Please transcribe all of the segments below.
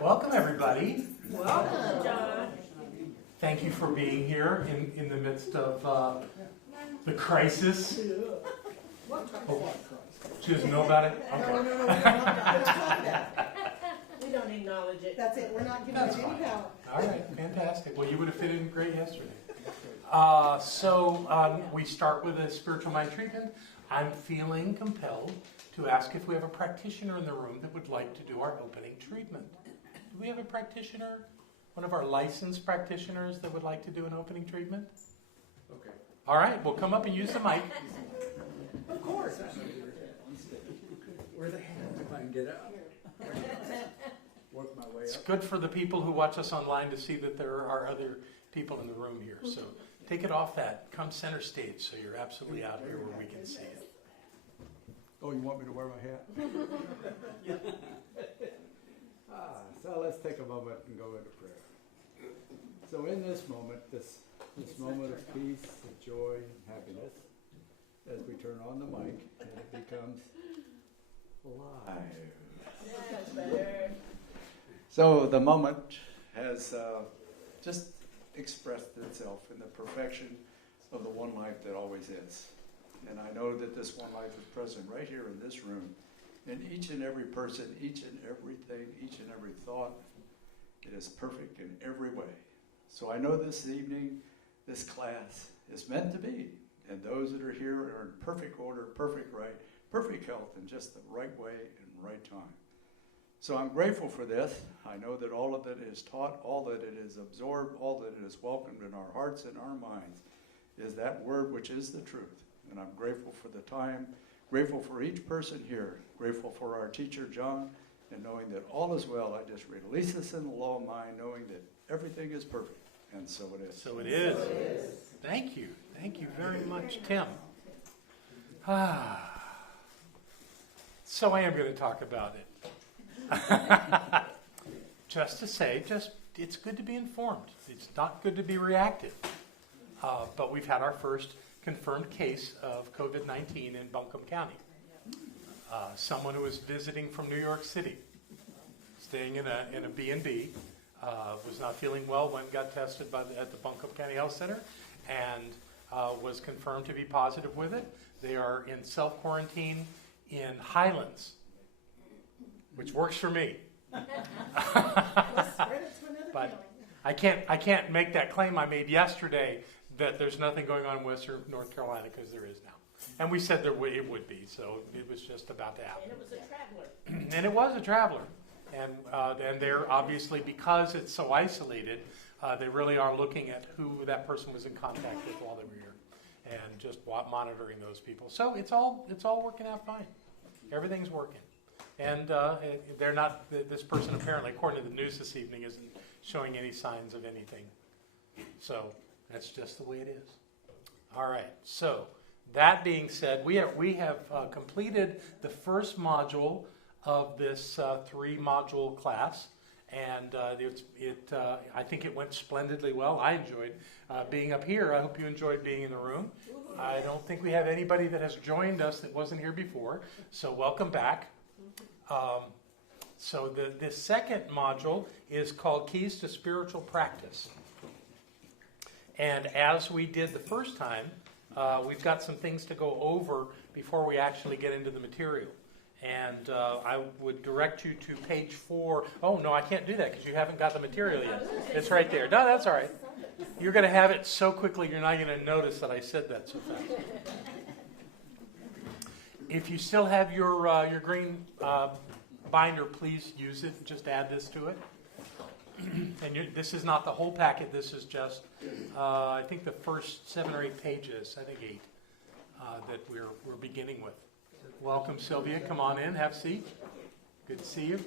Welcome, everybody. Welcome, John. Thank you for being here in the midst of the crisis. Oh, she doesn't know about it? Okay. No, we're not talking about it. We don't acknowledge it. That's it, we're not giving it any power. All right, fantastic. Well, you would have fit in great yesterday. We start with a spiritual mind treatment. I'm feeling compelled to ask if we have a practitioner in the room that would like to do our opening treatment. Do we have a practitioner? One of our licensed practitioners that would like to do an opening treatment? Okay. All right, we'll come up and use the mic. Of course. Where the heck if I can get up? Work my way It's up. good for the people who watch us online to see that there are other people in the room here. So take it off that. Come center stage so you're absolutely out here where we can see it. Oh, you want me to wear my hat? So let's take a moment and go into prayer. So in this moment, this moment of peace, of joy, and happiness, as we turn on the mic and it becomes live. That's better. So the moment has just expressed itself in the perfection of the one life that always is. And I know that this one life is present right here in this room, in each and every person, each and everything, each and every thought. It is perfect in every way. So I know this evening, this class is meant to be. And those that are here are in perfect order, perfect right, perfect health, in just the right way and right time. So I'm grateful for this. I know that all of it is taught, all that it is absorbed, all that it is welcomed in our hearts and our minds is that word which is the truth. And I'm grateful for the time, grateful for each person here, grateful for our teacher, John, and knowing that all is well. I just release this in the law of mind, knowing that everything is perfect. And so it is. So it is. Thank you. Thank you very much, Tim. So I am going to talk about it. Just to say, it's good to be informed. It's not good to be reactive. But we've had our first confirmed case of COVID-19 in Buncombe County. Someone who was visiting from New York City, staying in a B&B, was not feeling well, went and got tested at the Buncombe County Health Center, and was confirmed to be positive with it. They are in self-quarantine in Highlands, which works for me. But I can't make that claim I made yesterday that there's nothing going on in Western North Carolina, because there is now. And we said it would be, so it was just about to happen. And it was a traveler. And it was a traveler. And they're obviously, because it's so isolated, they really are looking at who that person was in contact with while they were here, and just monitoring those people. So it's all working out fine. Everything's working. And they're not, this person apparently, according to the news this evening, isn't showing any signs of anything. So that's just the way it is. All right. So that being said, we have completed the first module of this 3-module class, and I think it went splendidly well. I enjoyed being up here. I hope you enjoyed being in the room. I don't think we have anybody that has joined us that wasn't here before, so welcome back. So the second module is called Keys to Spiritual Practice. And as we did the first time, we've got some things to go over before we actually get into the material. And I would direct you to page 4. Oh, no, I can't do that because you haven't got the material yet. It's right there. No, that's all right. You're going to have it so quickly you're not going to notice that I said that so fast. If you still have your green binder, please use it. Just add this to it. And this is not the whole packet. This is just, I think, the first 7 or 8 pages. I think 8 that we're beginning with. Welcome, Sylvia. Come on in. Have a seat. Good to see you.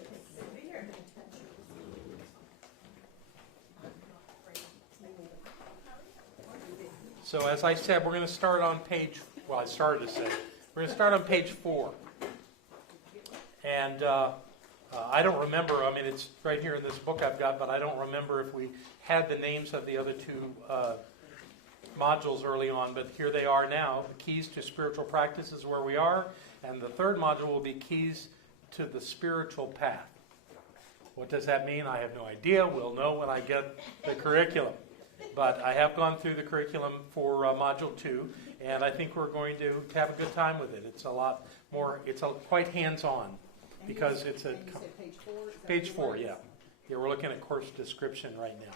So as I said, we're going to start on page, well, I started to say, we're going to start on page 4. And I don't remember, I mean, it's right here in this book I've got, but I don't remember if we had the names of the other 2 modules early on, but here they are now. The Keys to Spiritual Practice is where we are, and the third module will be Keys to the Spiritual Path. What does that mean? I have no idea. We'll know when I get the curriculum. But I have gone through the curriculum for Module 2, and I think we're going to have a good time with it. It's a lot more, quite hands-on, because it's a... And you said page 4? Is that Page what 4, you yeah. Yeah, we're looking at course description right now.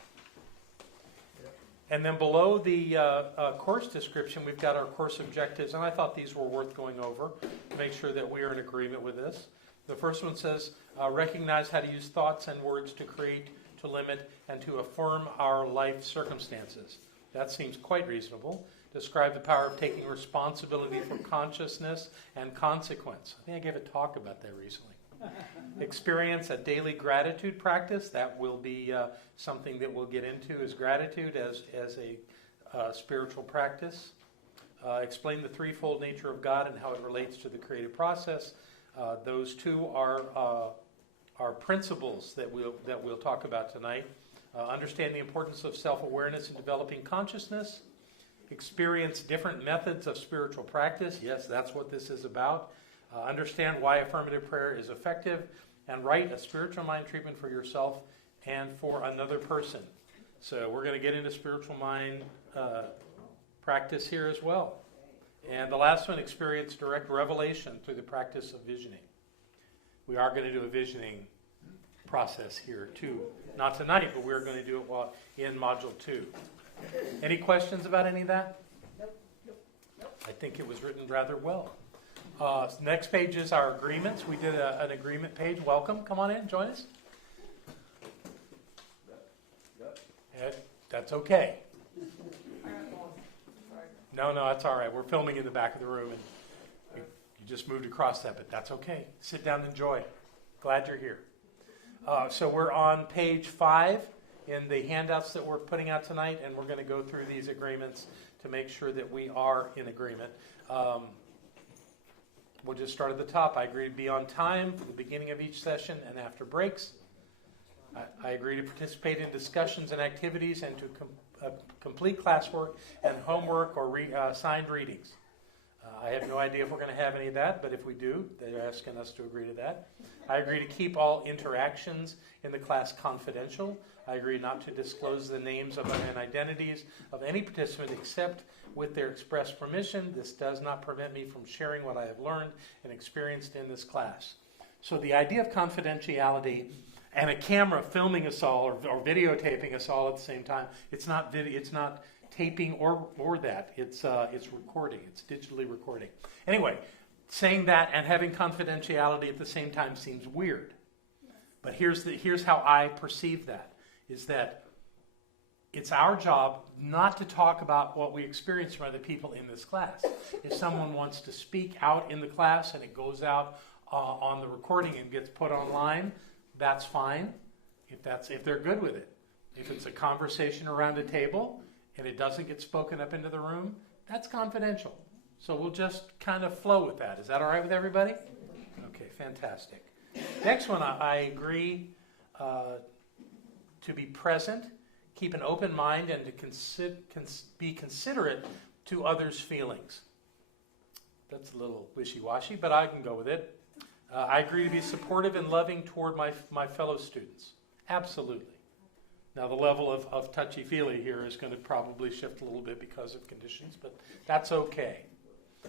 And then below the course description, we've got our course objectives, and I thought these were worth going over to make sure that we are in agreement with this. The first one says, recognize how to use thoughts and words to create, to limit, and to affirm our life circumstances. That seems quite reasonable. Describe the power of taking responsibility for consciousness and consequence. I think I gave a talk about that recently. Experience a daily gratitude practice. That will be something that we'll get into, is gratitude as a spiritual practice. Explain the threefold nature of God and how it relates to the creative process. Those two are principles that we'll talk about tonight. Understand the importance of self-awareness in developing consciousness. Experience different methods of spiritual practice. Yes, that's what this is about. Understand why affirmative prayer is effective, and write a spiritual mind treatment for yourself and for another person. So we're going to get into spiritual mind practice here as well. And the last one, experience direct revelation through the practice of visioning. We are going to do a visioning process here too. Not tonight, but we're going to do it in Module 2. Any questions about any of that? Nope. I think it was written rather well. Next page is our agreements. We did an agreement page. Welcome. Come on in. Join us. Ed, that's okay. No, that's all right. We're filming in the back of the room, and you just moved across that, but that's okay. Sit down and enjoy. Glad you're here. So we're on page 5 in the handouts that we're putting out tonight, and we're going to go through these agreements to make sure that we are in agreement. We'll just start at the top. I agree to be on time for the beginning of each session and after breaks. I agree to participate in discussions and activities and to complete classwork and homework or signed readings. I have no idea if we're going to have any of that, but if we do, they're asking us to agree to that. I agree to keep all interactions in the class confidential. I agree not to disclose the names and identities of any participant except with their express permission. This does not prevent me from sharing what I have learned and experienced in this class. So the idea of confidentiality and a camera filming us all or videotaping us all at the same time, it's not taping or that. It's recording. It's digitally recording. Anyway, saying that and having confidentiality at the same time seems weird. But here's how I perceive that, is that it's our job not to talk about what we experience from other people in this class. If someone wants to speak out in the class and it goes out on the recording and gets put online, that's fine, if they're good with it. If it's a conversation around a table and it doesn't get spoken up into the room, that's confidential. So we'll just kind of flow with that. Is that all right with everybody? Okay, fantastic. Next one, I agree to be present, keep an open mind, and to be considerate to others' feelings. That's a little wishy-washy, but I can go with it. I agree to be supportive and loving toward my fellow students. Absolutely. Now, the level of touchy-feely here is going to probably shift a little bit because of conditions, but that's okay.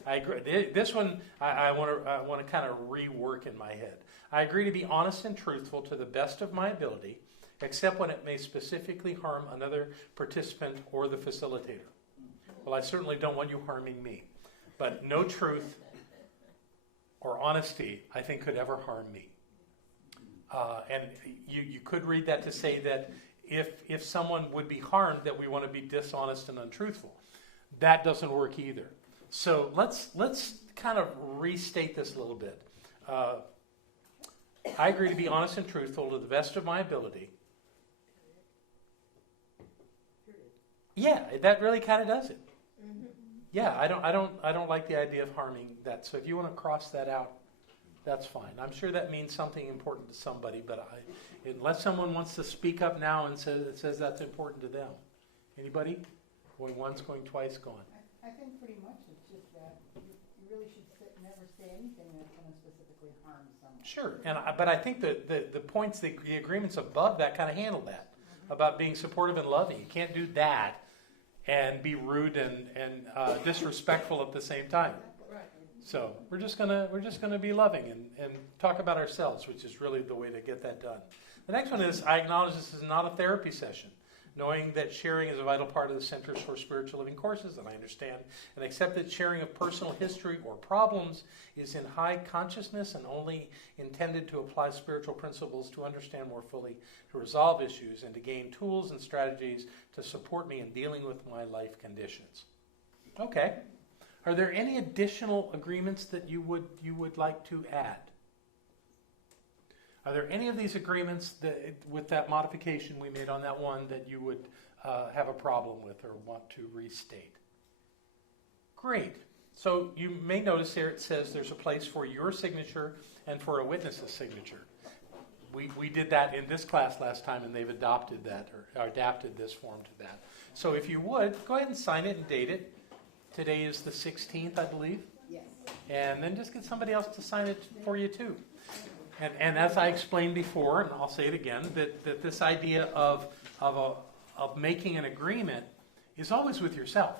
I agree. This one I want to kind of rework in my head. I agree to be honest and truthful to the best of my ability, except when it may specifically harm another participant or the facilitator. Well, I certainly don't want you harming me, but no truth or honesty, I think, could ever harm me. And you could read that to say that if someone would be harmed, that we want to be dishonest and untruthful. That doesn't work either. So let's kind of restate this a little bit. I agree to be honest and truthful to the best of my ability. Yeah, that really kind of does it. Yeah, I don't like the idea of harming that. So if you want to cross that out, that's fine. I'm sure that means something important to somebody, but unless someone wants to speak up now and says that's important to them. Anybody? Going once, going twice, going. I think pretty much it's just that you really should never say anything that's going to specifically physically harm someone. Sure, but I think that the points, the agreements above that kind of handle that, about being supportive and loving. You can't do that and be rude and disrespectful at the same time. Right. So we're just gonna be loving and talk about ourselves, which is really the way to get that done. The next one is, I acknowledge this is not a therapy session. Knowing that sharing is a vital part of the Centers for Spiritual Living courses, and I understand and accept that sharing of personal history or problems is in high consciousness and only intended to apply spiritual principles to understand more fully, to resolve issues, and to gain tools and strategies to support me in dealing with my life conditions. Okay. Are there any additional agreements that you would like to add? Are there any of these agreements that, with that modification we made on that one, that you would have a problem with or want to restate? Great. So you may notice there it says there's a place for your signature and for a witness's signature. We did that in this class last time, and they've adopted that or adapted this form to that. So if you would, go ahead and sign it and date it. Today is the 16th, I believe. Yes. And then just get somebody else to sign it for you too. And as I explained before, and I'll say it again, that this idea of making an agreement is always with yourself.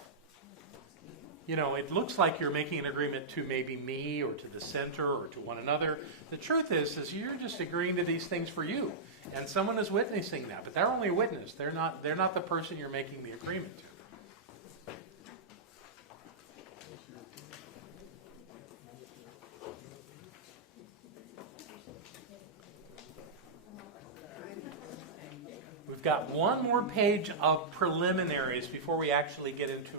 You know, it looks like you're making an agreement to maybe me or to the center or to one another. The truth is you're just agreeing to these things for you, and someone is witnessing that. But they're only a witness. They're not the person you're making the agreement to. We've got one more page of preliminaries before we actually get into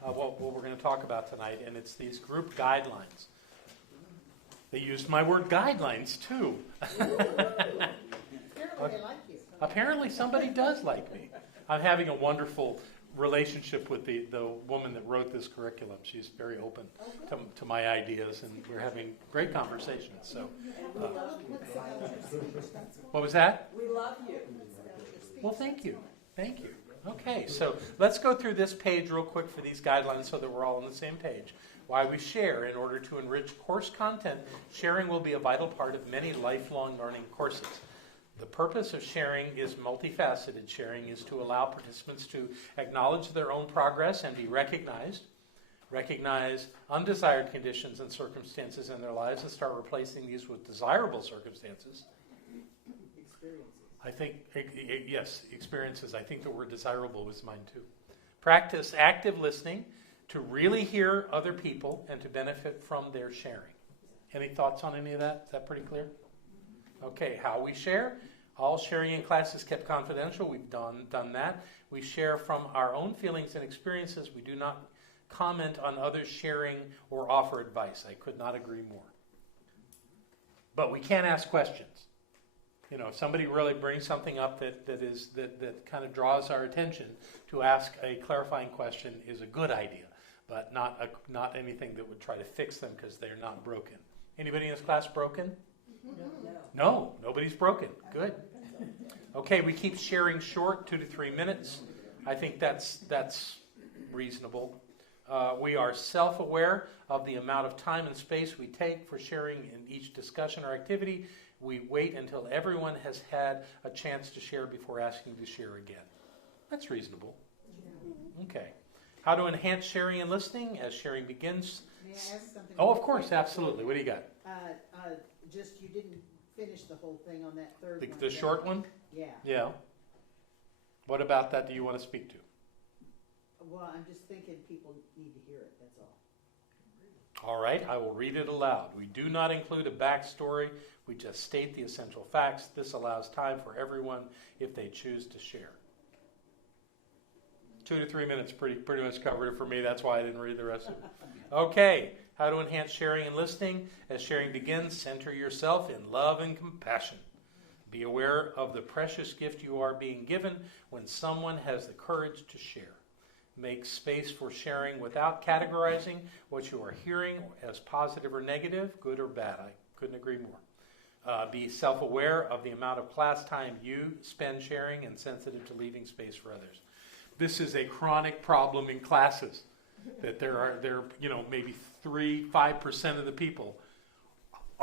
what we're going to talk about tonight, and it's these group guidelines. They used my word guidelines, too. Apparently they like you. Apparently somebody does like me. I'm having a wonderful relationship with the woman that wrote this curriculum. She's very open to my ideas, and we're having great conversations. So, what was that? We love you. Well, thank you. Thank you. Okay, so let's go through this page real quick for these guidelines so that we're all on the same page. Why we share. In order to enrich course content, sharing will be a vital part of many lifelong learning courses. The purpose of sharing is multifaceted. Sharing is to allow participants to acknowledge their own progress and be recognized, recognize undesired conditions and circumstances in their lives, and start replacing these with desirable circumstances. I think, yes, experiences. I think the word desirable was mine too. Practice active listening to really hear other people and to benefit from their sharing. Any thoughts on any of that? Is that pretty clear? Okay, how we share. All sharing in class is kept confidential. We've done that. We share from our own feelings and experiences. We do not comment on others sharing or offer advice. I could not agree more. But we can ask questions. You know, if somebody really brings something up that kind of draws our attention, to ask a clarifying question is a good idea, but not anything that would try to fix them because they're not broken. Anybody in this class broken? No, nobody's broken. Good. Okay, we keep sharing short, 2 to 3 minutes. I think that's reasonable. We are self-aware of the amount of time and space we take for sharing in each discussion or activity. We wait until everyone has had a chance to share before asking to share again. That's reasonable. Okay. How to enhance sharing and listening as sharing begins. May I ask something? Oh, of course, absolutely. What do you got? Just you didn't finish the whole thing on that third one. The short one? Yeah. Yeah. What about that do you want to speak to? Well, I'm just thinking people need to hear it, that's all. All right, I will read it aloud. We do not include a backstory. We just state the essential facts. This allows time for everyone if they choose to share. 2 to 3 minutes pretty much covered it for me. That's why I didn't read the rest of it. Okay, how to enhance sharing and listening. As sharing begins, center yourself in love and compassion. Be aware of the precious gift you are being given when someone has the courage to share. Make space for sharing without categorizing what you are hearing as positive or negative, good or bad. I couldn't agree more. Be self-aware of the amount of class time you spend sharing and sensitive to leaving space for others. This is a chronic problem in classes, that there maybe 3-5% of the people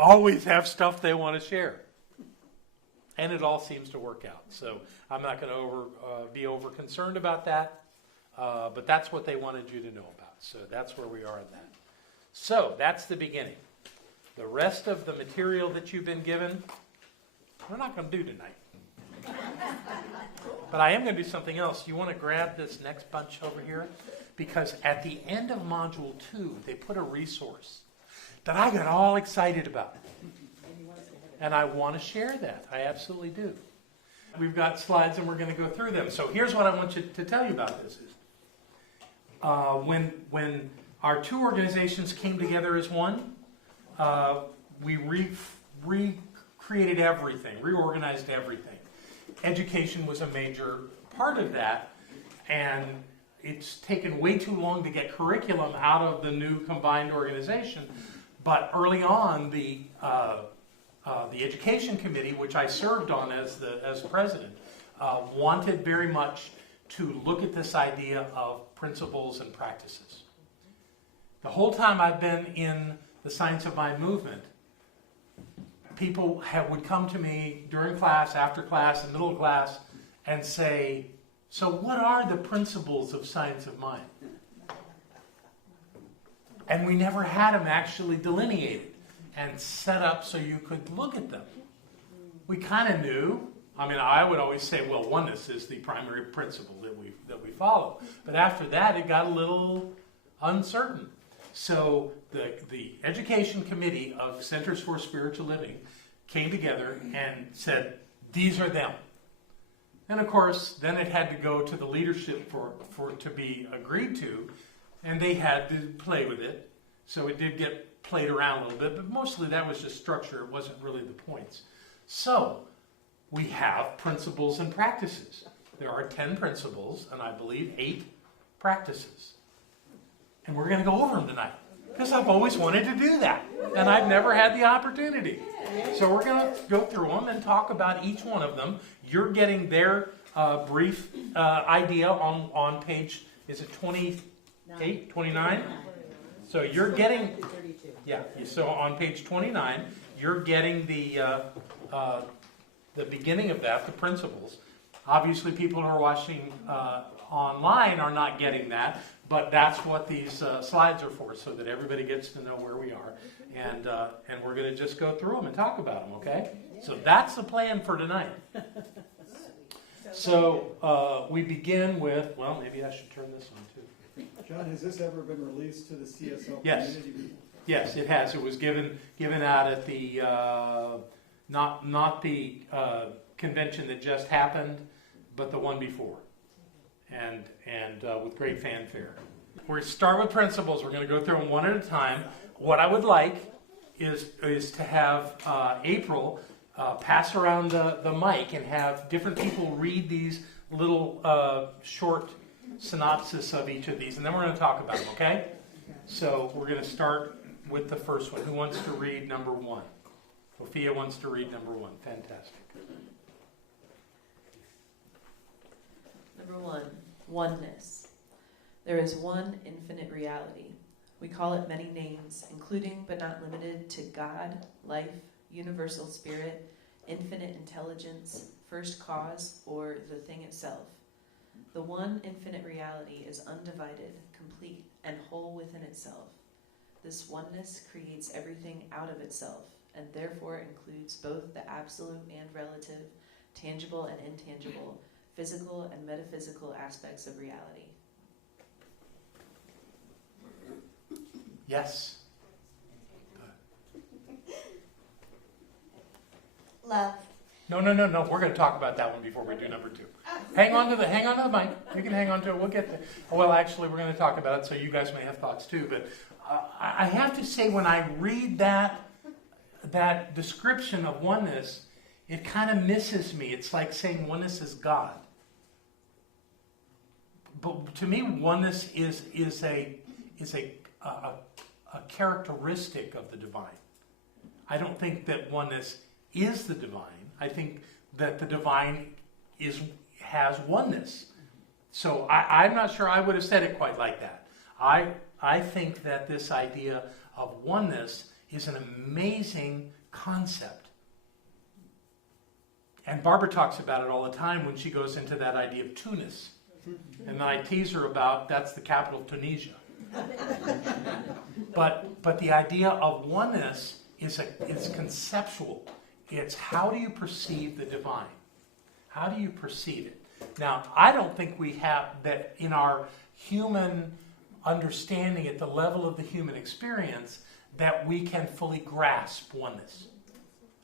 always have stuff they want to share. And it all seems to work out. So I'm not going to be over concerned about that. But that's what they wanted you to know about. So that's where we are in that. So that's the beginning. The rest of the material that you've been given, we're not going to do tonight. But I am going to do something else. You want to grab this next bunch over here? Because at the end of Module 2, they put a resource that I got all excited about. And I want to share that. I absolutely do. We've got slides and we're going to go through them. So here's what I want you to tell you about this. When our two organizations came together as one, we recreated everything, reorganized everything. Education was a major part of that, and it's taken way too long to get curriculum out of the new combined organization. But early on, the education committee, which I served on as president, wanted very much to look at this idea of principles and practices. The whole time I've been in the Science of Mind movement, people would come to me during class, after class, and middle class, and say, so what are the principles of Science of Mind? And we never had them actually delineated and set up so you could look at them. We kind of knew. I mean, I would always say, well, oneness is the primary principle that we follow. But after that, it got a little uncertain. So the education committee of Centers for Spiritual Living came together and said, these are them. And of course, then it had to go to the leadership for to be agreed to, and they had to play with it. So it did get played around a little bit, but mostly that was just structure. It wasn't really the points. So we have principles and practices. There are 10 principles, and I believe 8 practices. And we're going to go over them tonight, because I've always wanted to do that, and I've never had the opportunity. So we're going to go through them and talk about each one of them. You're getting their brief idea on page, is it 28, 29? So you're getting, yeah, so on page 29, you're getting the beginning of that, the principles. Obviously, people who are watching online are not getting that, but that's what these slides are for, so that everybody gets to know where we are. And we're going to just go through them and talk about them, okay? So that's the plan for tonight. So we begin with, well, maybe I should turn this on too. John, has this ever been released to the CSL Yes. community? Yes, it has. It was given out at the not the convention that just happened, but the one before, and with great fanfare. We're going to start with principles. We're going to go through them one at a time. What I would like is to have April pass around the mic and have different people read these little short synopsis of each of these, and then we're going to talk about them, okay? So we're going to start with the first one. Who wants to read number 1? Sophia wants to read number 1. Fantastic. Number 1, oneness. There is one infinite reality. We call it many names, including but not limited to God, life, universal spirit, infinite intelligence, first cause, or the thing itself. The one infinite reality is undivided, complete, and whole within itself. This oneness creates everything out of itself, and therefore includes both the absolute and relative, tangible and intangible, physical and metaphysical aspects of reality. Yes. Love. No. We're going to talk about that one before we do number 2. Hang on to the mic. You can hang on to it. We'll get there. Well, actually, we're going to talk about it, so you guys may have thoughts too. But I have to say, when I read that description of oneness, it kind of misses me. It's like saying oneness is God. But to me, oneness is a characteristic of the divine. I don't think that oneness is the divine. I think that the divine has oneness. So I'm not sure I would have said it quite like that. I think that this idea of oneness is an amazing concept. And Barbara talks about it all the time when she goes into that idea of Tunis. And then I tease her about that's the capital of Tunisia. But the idea of oneness is conceptual. It's how do you perceive the divine? How do you perceive it? Now, I don't think we have that in our human understanding at the level of the human experience that we can fully grasp oneness.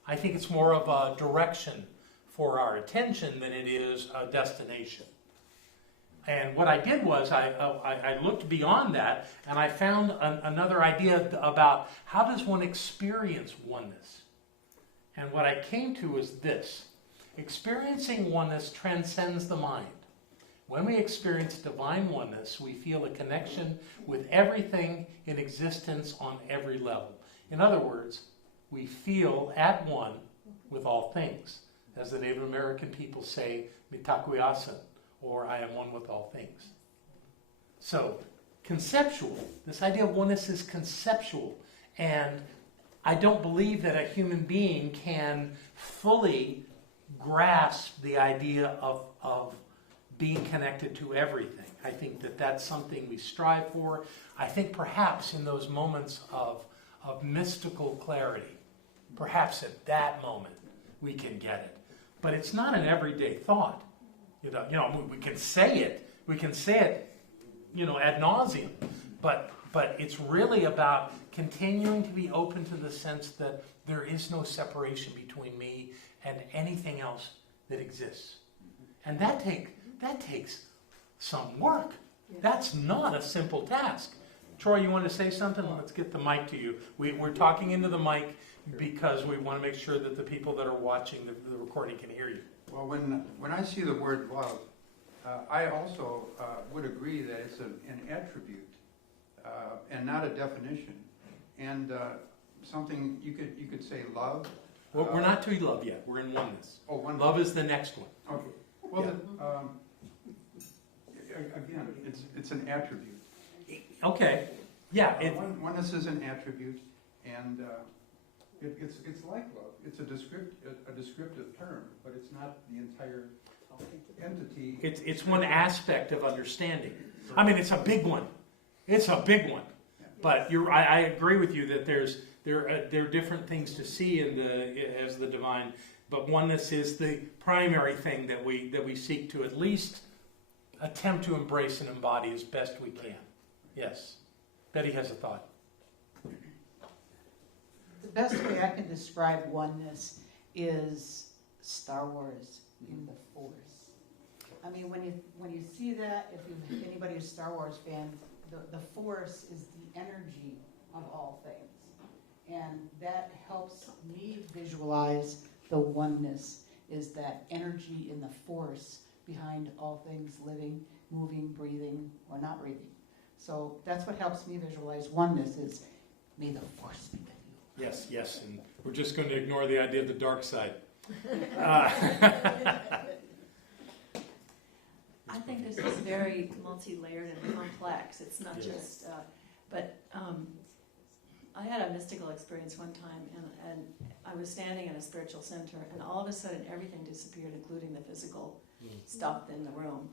I think it's more of a direction for our attention than it is a destination. And what I did was I looked beyond that and I found another idea about how does one experience oneness. And what I came to was this. Experiencing oneness transcends the mind. When we experience divine oneness, we feel a connection with everything in existence on every level. In other words, we feel at one with all things. As the Native American people say, mitakuye-asin, or I am one with all things. So, conceptual. This idea of oneness is conceptual. And I don't believe that a human being can fully grasp the idea of being connected to everything. I think that that's something we strive for. I think perhaps in those moments of mystical clarity, perhaps at that moment we can get it. But it's not an everyday thought. You know, we can say it. We can say it, ad nauseum. But it's really about continuing to be open to the sense that there is no separation between me and anything else that exists. And that takes some work. That's not a simple task. Troy, you want to say something? Let's get the mic to you. We're talking into the mic because we want to make sure that the people that are watching the recording can hear you. Well, when I see the word love, I also would agree that it's an attribute and not a definition. And something you could say love. Well, we're not to love yet. We're in oneness. Oh, oneness. Love is the next one. Okay. Well, Yeah. then, again, it's an attribute. Okay. Yeah. Oneness is an attribute, and it's like love. It's a descriptive term, but it's not the entire entity. It's one aspect of understanding. I mean, it's a big one. It's a big one. But I agree with you that there are different things to see as the divine. But oneness is the primary thing that we seek to at least attempt to embrace and embody as best we can. Yes. Betty has a thought. The best way I can describe oneness is Star Wars in the Force. I mean, when you see that, if anybody is a Star Wars fan, the Force is the energy of all things. And that helps me visualize the oneness, is that energy in the force behind all things living, moving, breathing, or not breathing. So that's what helps me visualize oneness is, may the force be with you. Yes, and we're just going to ignore the idea of the dark side. I think this is very multi-layered and complex. It's not just, I had a mystical experience one time, and I was standing in a spiritual center, and all of a sudden everything disappeared, including the physical stuff in the room.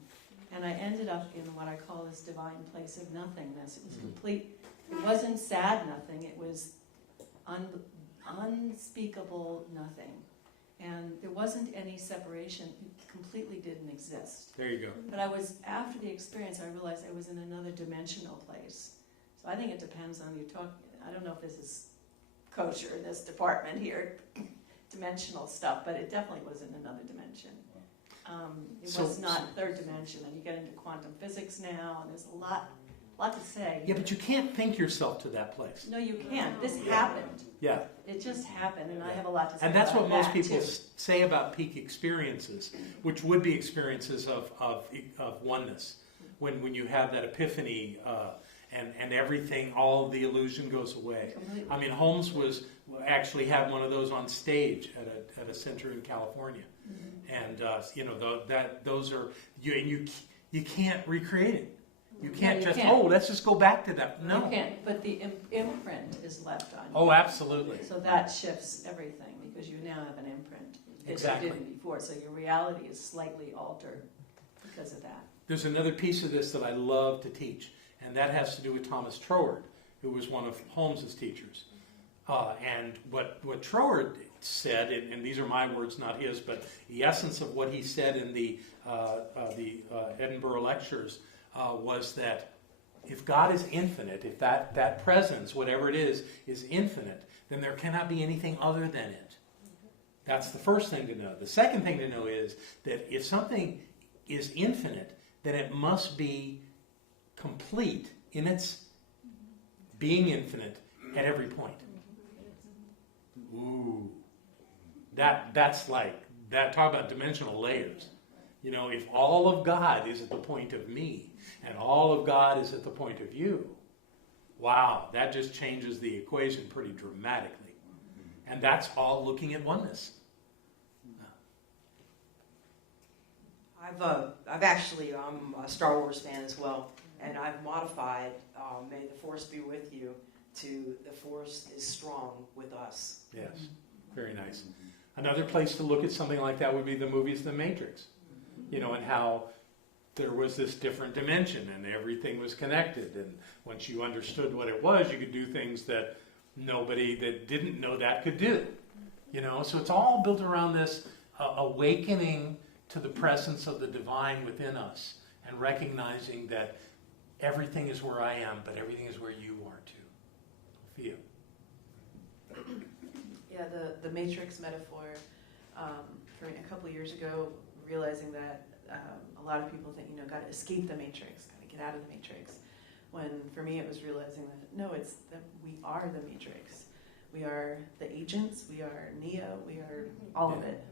And I ended up in what I call this divine place of nothingness. It was complete. It wasn't sad nothing. It was unspeakable nothing. And there wasn't any separation. It completely didn't exist. There you go. But after the experience, I realized I was in another dimensional place. So I think it depends on you talk. I don't know if this is kosher in this department here, dimensional stuff, but it definitely was in another dimension. It was not third dimension, and you get into quantum physics now, and there's a lot to say. Yeah, but you can't think yourself to that place. No, you can't. This happened. Yeah. It just happened, and I have a lot to say And that's about what most that, people too. say about peak experiences, which would be experiences of oneness. When you have that epiphany and everything, all of the illusion goes away. Completely. I mean, Holmes actually had one of those on stage at a center in California. And those are you can't recreate it. You can't you just, can't. oh, let's just go back to that. You No. can't, but the imprint is left on you. Oh, absolutely. So that shifts everything, because you now have an imprint that Exactly. you didn't before. So your reality is slightly altered because of that. There's another piece of this that I love to teach, and that has to do with Thomas Troward, who was one of Holmes's teachers. And what Troward said, and these are my words, not his, but the essence of what he said in the Edinburgh lectures was that if God is infinite, if that presence, whatever it is infinite, then there cannot be anything other than it. That's the first thing to know. The second thing to know is that if something is infinite, then it must be complete in its being infinite at every point. Ooh, that's like that. Talk about dimensional layers. You know, if all of God is at the point of me, and all of God is at the point of you, wow, that just changes the equation pretty dramatically. And that's all looking at oneness. I'm a Star Wars fan as well, and I've modified "May the Force be with you" to "The Force is strong with us." Yes, very nice. Another place to look at something like that would be the movies The Matrix. You know, and how there was this different dimension and everything was connected. And once you understood what it was, you could do things that nobody that didn't know that could do. You know, so it's all built around this awakening to the presence of the divine within us and recognizing that everything is where I am, but everything is where you are too. Feel. Yeah, the matrix metaphor, for a couple years ago, realizing that a lot of people think, got to escape the matrix, got to get out of the matrix. When for me it was realizing that, no, it's that we are the matrix. We are the agents, we are Neo, we are all of it.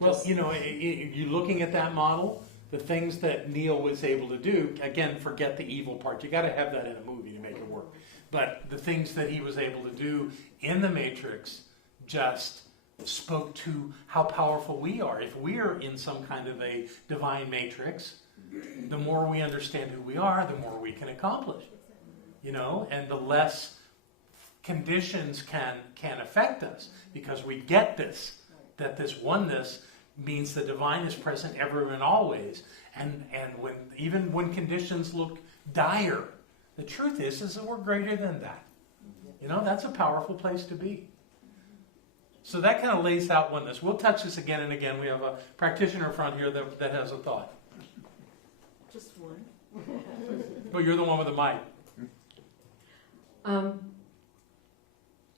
You looking at that model, the things that Neo was able to do, again, forget the evil part. You got to have that in a movie to make it work. But the things that he was able to do in the Matrix just spoke to how powerful we are. If we're in some kind of a divine matrix, the more we understand who we are, the more we can accomplish. And the less conditions can affect us, because we get this, that this oneness means the divine is present everywhere and always. And even when conditions look dire, the truth is that we're greater than that. That's a powerful place to be. So that kind of lays out oneness. We'll touch this again and again. We have a practitioner in front here that has a thought. Just one. Well, you're the one with the mic.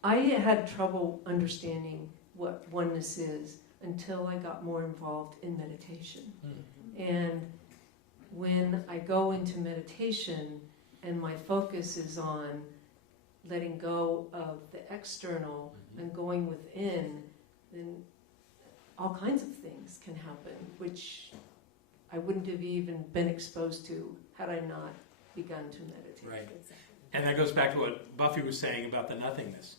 I had trouble understanding what oneness is until I got more involved in meditation. And when I go into meditation and my focus is on letting go of the external and going within, then all kinds of things can happen, which I wouldn't have even been exposed to had I not begun to meditate. Right. And that goes back to what Buffy was saying about the nothingness.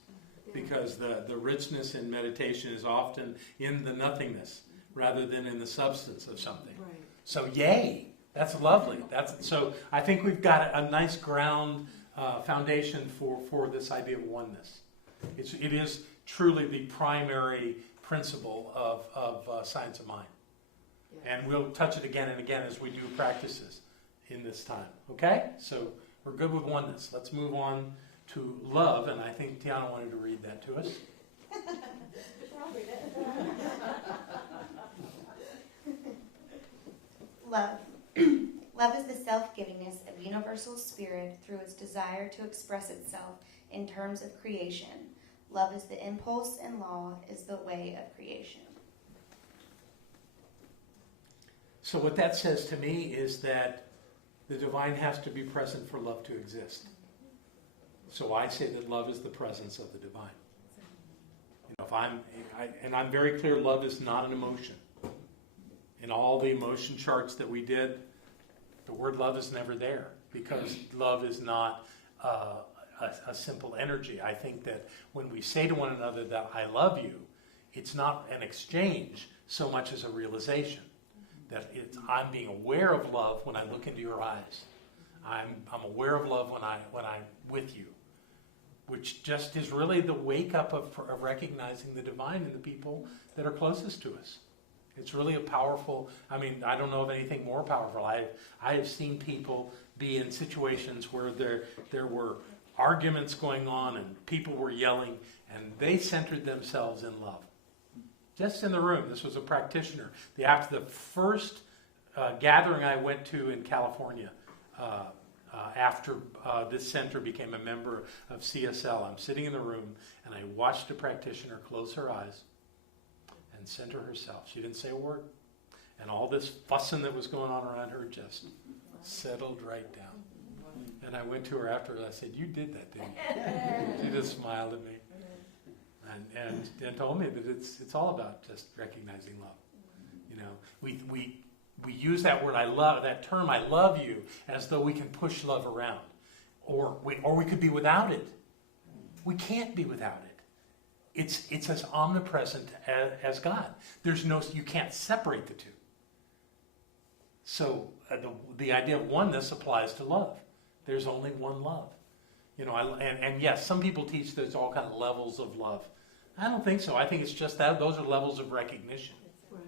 Because the richness in meditation is often in the nothingness rather than in the substance of something. Right. So yay, that's lovely. So I think we've got a nice ground foundation for this idea of oneness. It is truly the primary principle of science of mind. Yeah. And we'll touch it again and again as we do practices in this time. Okay? So we're good with oneness. Let's move on to love, and I think Tiana wanted to read that to us. I'll read it. Love. Love is the self-givingness of universal spirit through its desire to express itself in terms of creation. Love is the impulse, and law is the way of creation. So what that says to me is that the divine has to be present for love to exist. So I say that love is the presence of the divine. I'm very clear, love is not an emotion. In all the emotion charts that we did, the word love is never there, because love is not a simple energy. I think that when we say to one another that I love you, it's not an exchange so much as a realization that I'm being aware of love when I look into your eyes. I'm aware of love when I'm with you, which just is really the wake up of recognizing the divine in the people that are closest to us. It's really a powerful, I mean, I don't know of anything more powerful. I have seen people be in situations where there were arguments going on and people were yelling, and they centered themselves in love. Just in the room. This was a practitioner. After the first gathering I went to in California, after this center became a member of CSL, I'm sitting in the room and I watched a practitioner close her eyes and center herself. She didn't say a word. And all this fussing that was going on around her just settled right down. And I went to her afterwards. I said, "You did that, didn't you?" She just smiled at me and told me that it's all about just recognizing love. You know, we use that word, that term, "I love you," as though we can push love around, or we could be without it. We can't be without it. It's as omnipresent as God. You can't separate the two. So the idea of oneness applies to love. There's only one love. You know, and yes, some people teach there's all kind of levels of love. I don't think so. I think it's just that those are levels of recognition. Right.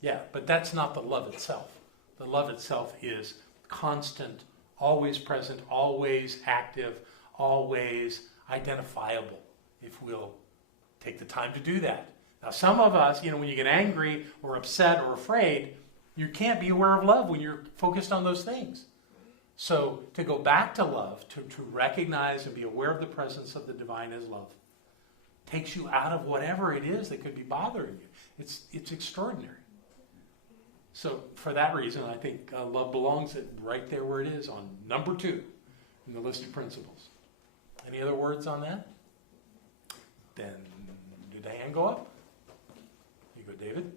Yeah, but that's not the love itself. The love itself is constant, always present, always active, always identifiable, if we'll take the time to do that. Now, some of us, you know, when you get angry or upset or afraid, you can't be aware of love when you're focused on those things. So to go back to love, to recognize and be aware of the presence of the divine as love, takes you out of whatever it is that could be bothering you. It's extraordinary. So for that reason, I think love belongs right there where it is on number 2 in the list of principles. Any other words on that? Then did the hand go up? You go, David.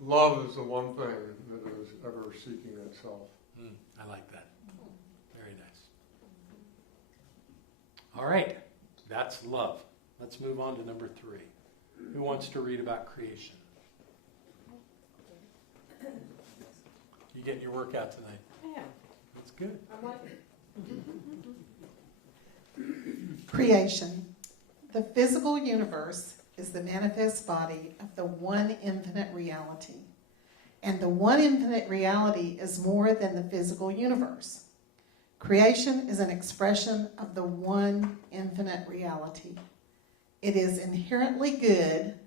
Love is the one thing that is ever seeking itself. I like that. Very nice. All right, that's love. Let's move on to number 3. Who wants to read about creation? You getting your workout tonight? Yeah. That's good. I like it. Creation. The physical universe is the manifest body of the one infinite reality. And the one infinite reality is more than the physical universe. Creation is an expression of the one infinite reality. It is inherently good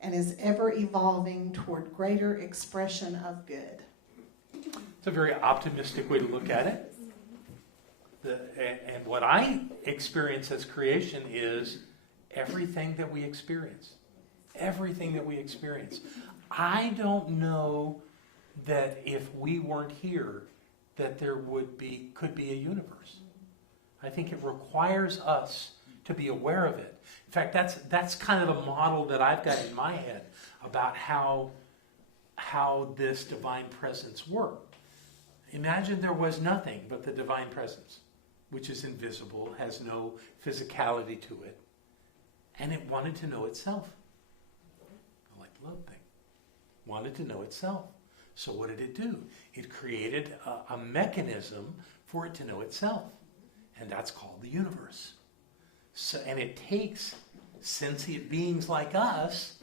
and is ever evolving toward greater expression of good. It's a very optimistic way to look at it. And what I experience as creation is everything that we experience. Everything that we experience. I don't know that if we weren't here, that there could be a universe. I think it requires us to be aware of it. In fact, that's kind of a model that I've got in my head about how this divine presence worked. Imagine there was nothing but the divine presence, which is invisible, has no physicality to it, and it wanted to know itself. Like the love thing. Wanted to know itself. So what did it do? It created a mechanism for it to know itself, and that's called the universe. So, and it takes sentient beings like us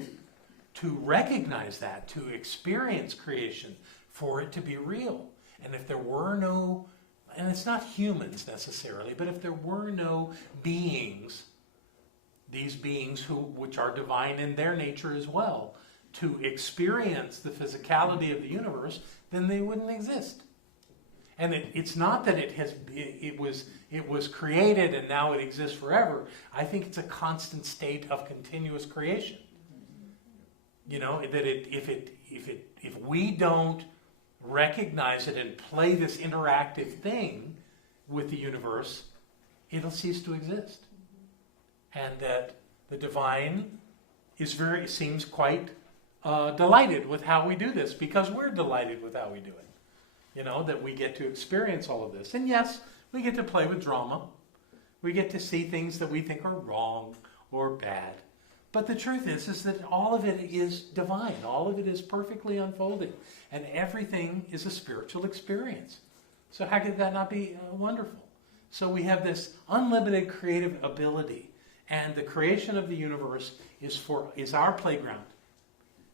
to recognize that, to experience creation, for it to be real. And if there were no, and it's not humans necessarily, but if there were no beings, these beings which are divine in their nature as well, to experience the physicality of the universe, then they wouldn't exist. And it's not that it was created and now it exists forever. I think it's a constant state of continuous creation. You know, that if we don't recognize it and play this interactive thing with the universe, it'll cease to exist. And that the divine seems quite delighted with how we do this, because we're delighted with how we do it. You know, that we get to experience all of this. And yes, we get to play with drama. We get to see things that we think are wrong or bad. But the truth is that all of it is divine. All of it is perfectly unfolding. And everything is a spiritual experience. So how could that not be wonderful? So we have this unlimited creative ability. And the creation of the universe is our playground.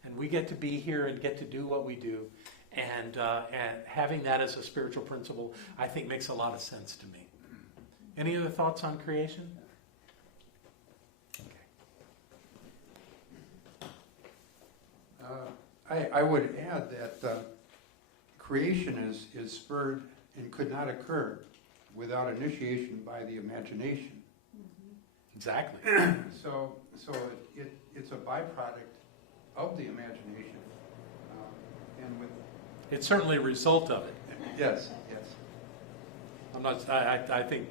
And we get to be here and get to do what we do. And having that as a spiritual principle, I think, makes a lot of sense to me. Any other thoughts on creation? I would add that creation is spurred and could not occur without initiation by the imagination. Exactly. So it's a byproduct of the imagination, and with It's certainly a result of it. yes. I think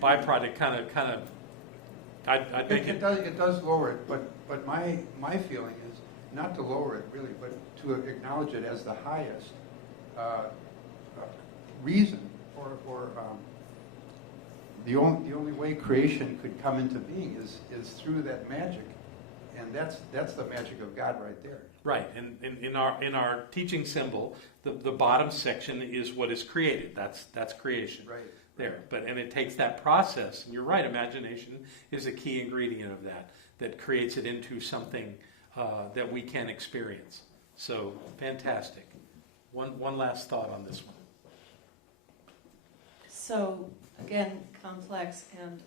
byproduct kind of. I'd make it. It does lower it, but my feeling is not to lower it really, but to acknowledge it as the highest reason or the only way creation could come into being is through that magic, and that's the magic of God right there. Right, and in our teaching symbol, the bottom section is what is created. That's creation. Right. There, and it takes that process, and you're right, imagination is a key ingredient of that creates it into something that we can experience. So, fantastic. One last thought on this one. So, again, complex, and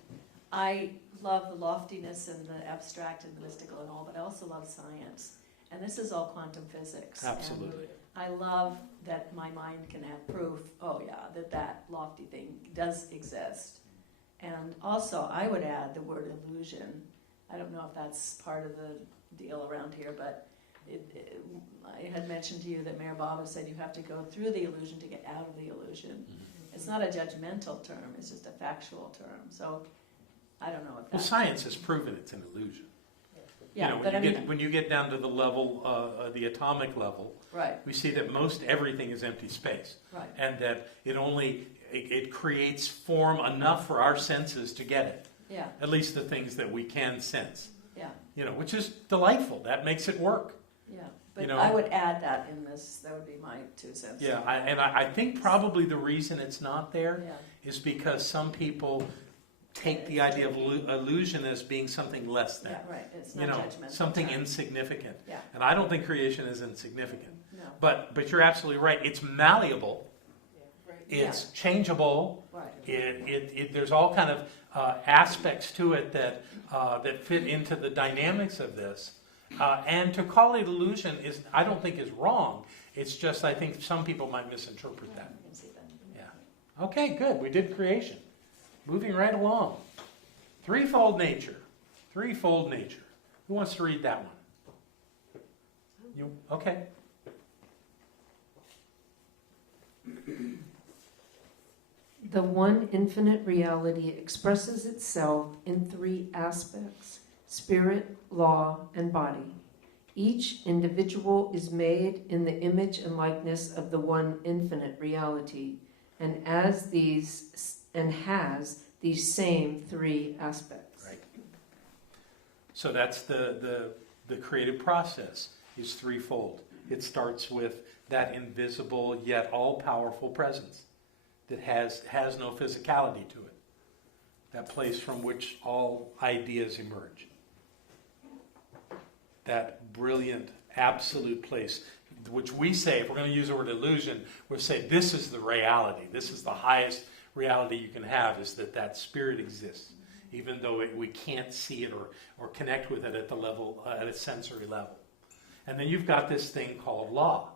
I love the loftiness and the abstract and the mystical and all, but I also love science. And this is all quantum physics. Absolutely. And I love that my mind can have proof, that lofty thing does exist. And also, I would add the word illusion. I don't know if that's part of the deal around here, but I had mentioned to you that Mayor Bob has said you have to go through the illusion to get out of the illusion. Mm-hmm. It's not a judgmental term, it's just a factual term. So I don't know if that's... Well, science has proven it's an illusion. Yeah, when you get down to the level, the atomic level, right. We see that most everything is empty space, right. And that it creates form enough for our senses to get it. Yeah. At least the things that we can sense. Yeah. Which is delightful. That makes it work. Yeah, but I would add that in this. That would be my 2 cents. Yeah, I think probably the reason it's not there is because some people take the idea of illusion as being something less than. Yeah, right. It's not judgmental. Something insignificant. Yeah. And I don't think creation is insignificant. No. But you're absolutely right. It's malleable. It's changeable. Right. There's all kind of aspects to it that fit into the dynamics of this. And to call it illusion I don't think is wrong. It's just I think some people might misinterpret that. I can see that. Yeah. Okay, good. We did creation. Moving right along. Threefold nature. Threefold nature. Who wants to read that one? You? Okay. The one infinite reality expresses itself in 3 aspects: spirit, law, and body. Each individual is made in the image and likeness of the one infinite reality, and has these same 3 aspects. Right. So that's the creative process is threefold. It starts with that invisible yet all-powerful presence that has no physicality to it. That place from which all ideas emerge. That brilliant, absolute place, which we say, if we're going to use the word illusion, we'll say this is the reality. This is the highest reality you can have, is that spirit exists, even though we can't see it or connect with it at the level, at a sensory level. And then you've got this thing called law.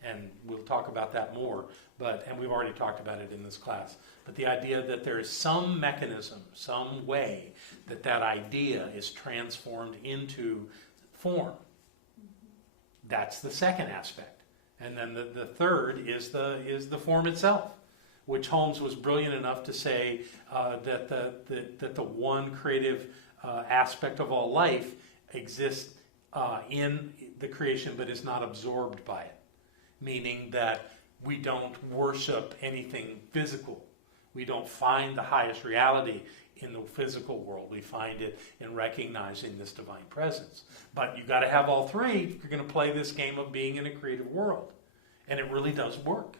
And we'll talk about that more, and we've already talked about it in this class. But the idea that there is some mechanism, some way that idea is transformed into form. That's the second aspect. And then the third is the form itself, which Holmes was brilliant enough to say that the one creative aspect of all life exists in the creation but is not absorbed by it. Meaning that we don't worship anything physical. We don't find the highest reality in the physical world. We find it in recognizing this divine presence. But you've got to have all three if you're going to play this game of being in a creative world. And it really does work.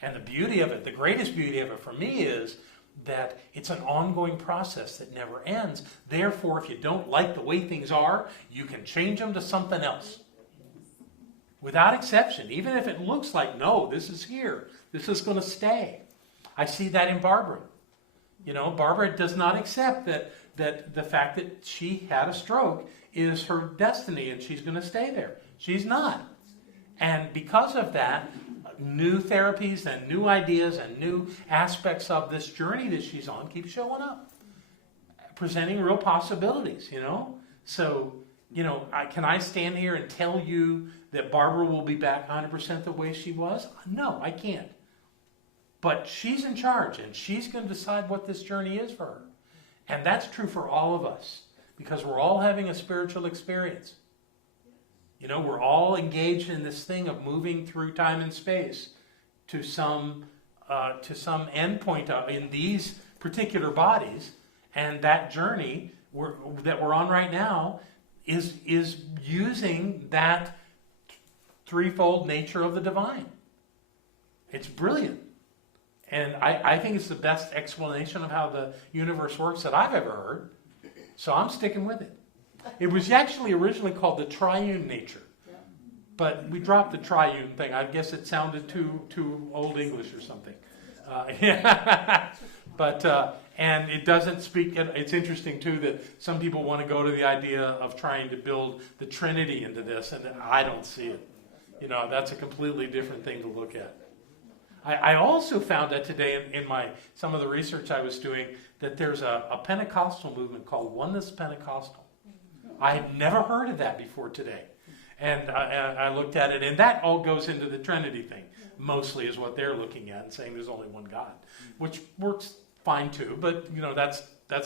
And the beauty of it, the greatest beauty of it for me is that it's an ongoing process that never ends. Therefore, if you don't like the way things are, you can change them to something else. Without exception, even if it looks like, no, this is here, this is going to stay. I see that in Barbara. You know, Barbara does not accept that the fact that she had a stroke is her destiny and she's going to stay there. She's not. And because of that, new therapies and new ideas and new aspects of this journey that she's on keep showing up, presenting real possibilities, you know. So, you know, can I stand here and tell you that Barbara will be back 100% the way she was? No, I can't. But she's in charge, and she's going to decide what this journey is for her. And that's true for all of us, because we're all having a spiritual experience. You know, we're all engaged in this thing of moving through time and space to some end point in these particular bodies, and that journey that we're on right now is using that threefold nature of the divine. It's brilliant. And I think it's the best explanation of how the universe works that I've ever heard. So I'm sticking with it. It was actually originally called the triune nature. But we dropped the triune thing. I guess it sounded too old English or something. And it doesn't speak, it's interesting too that some people want to go to the idea of trying to build the Trinity into this, and I don't see it. You know, that's a completely different thing to look at. I also found that today in some of the research I was doing that there's a Pentecostal movement called Oneness Pentecostal. I had never heard of that before today. And I looked at it, and that all goes into the Trinity thing, mostly is what they're looking at and saying there's only one God, which works fine too, but you know that's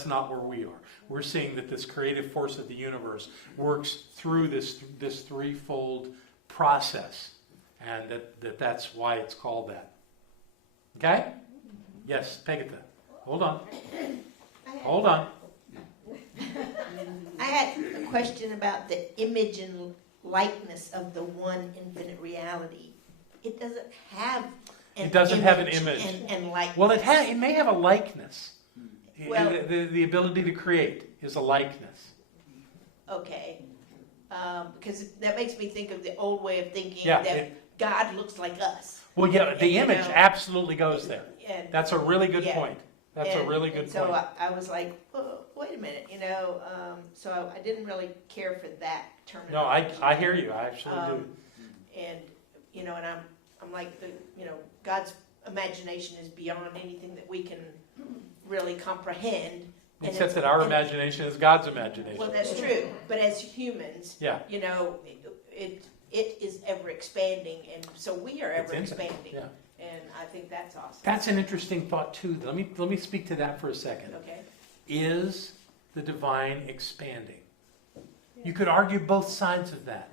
not where we are. We're seeing that this creative force of the universe works through this threefold process, and that's why it's called that. Okay? Yes, Pegata. Hold on. I had a question about the image and likeness of the one infinite reality. It doesn't have an It doesn't have an image. and likeness. Well, it may have a likeness. Well- The ability to create is a likeness. Okay. Because that makes me think of the old way of thinking Yeah, that God looks like us. Well, yeah, the And, image absolutely goes there. And, That's a really good Yeah. point. That's a really good and so point. I was like, oh, wait a minute, you know. So I didn't really care for that terminology. No, I hear you. I actually do. And you know, and I'm like, God's imagination is beyond anything that we can really comprehend. And Except that our and- imagination is God's imagination. Well, that's true. But as humans, Yeah. you know, it is ever expanding, and so we are ever It's infinite, expanding. yeah. And I think that's awesome. That's an interesting thought too. Let me speak to that for a second. Okay. Is the divine expanding? You could argue both sides of that.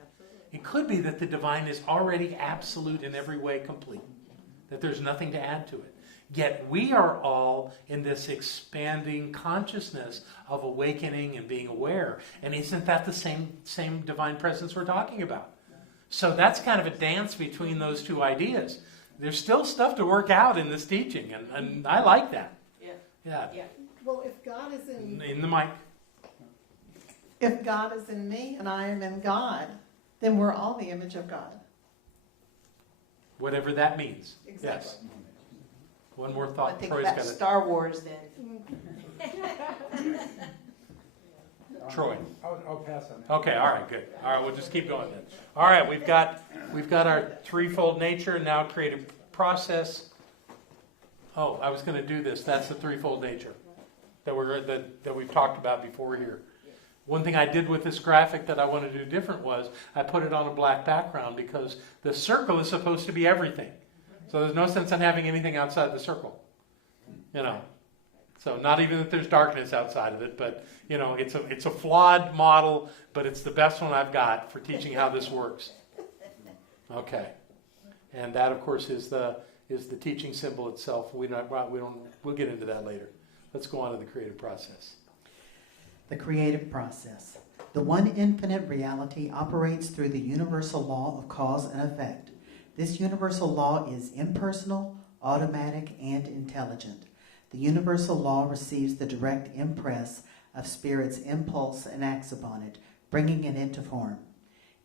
It could be that the divine is already absolute in every way complete, that there's nothing to add to it. Yet we are all in this expanding consciousness of awakening and being aware. And isn't that the same divine presence we're talking about? So that's kind of a dance between those two ideas. There's still stuff to work out in this teaching, and I like that. Yeah. Well, if God is In the mic. if God is in me and I am in God, then we're all the image of God. Whatever that means. Exactly. Yes. One more I thought. think Troy's about got it. Star Wars then. Troy. I'll pass on that. Okay, all right, good. All right, we'll just keep going then. All right, we've got our threefold nature, now creative process. Oh, I was going to do this. That's the threefold nature that we've talked about before here. One thing I did with this graphic that I wanted to do different was I put it on a black background because the circle is supposed to be everything. So there's no sense in having anything outside the circle. You know. So not even that there's darkness outside of it, but you know, it's a flawed model, but it's the best one I've got for teaching how this works. Okay. And that of course is the is the teaching symbol itself. We'll get into that later. Let's go on to the creative process. The creative process. The one infinite reality operates through the universal law of cause and effect. This universal law is impersonal, automatic, and intelligent. The universal law receives the direct impress of Spirit's impulse and acts upon it, bringing it into form.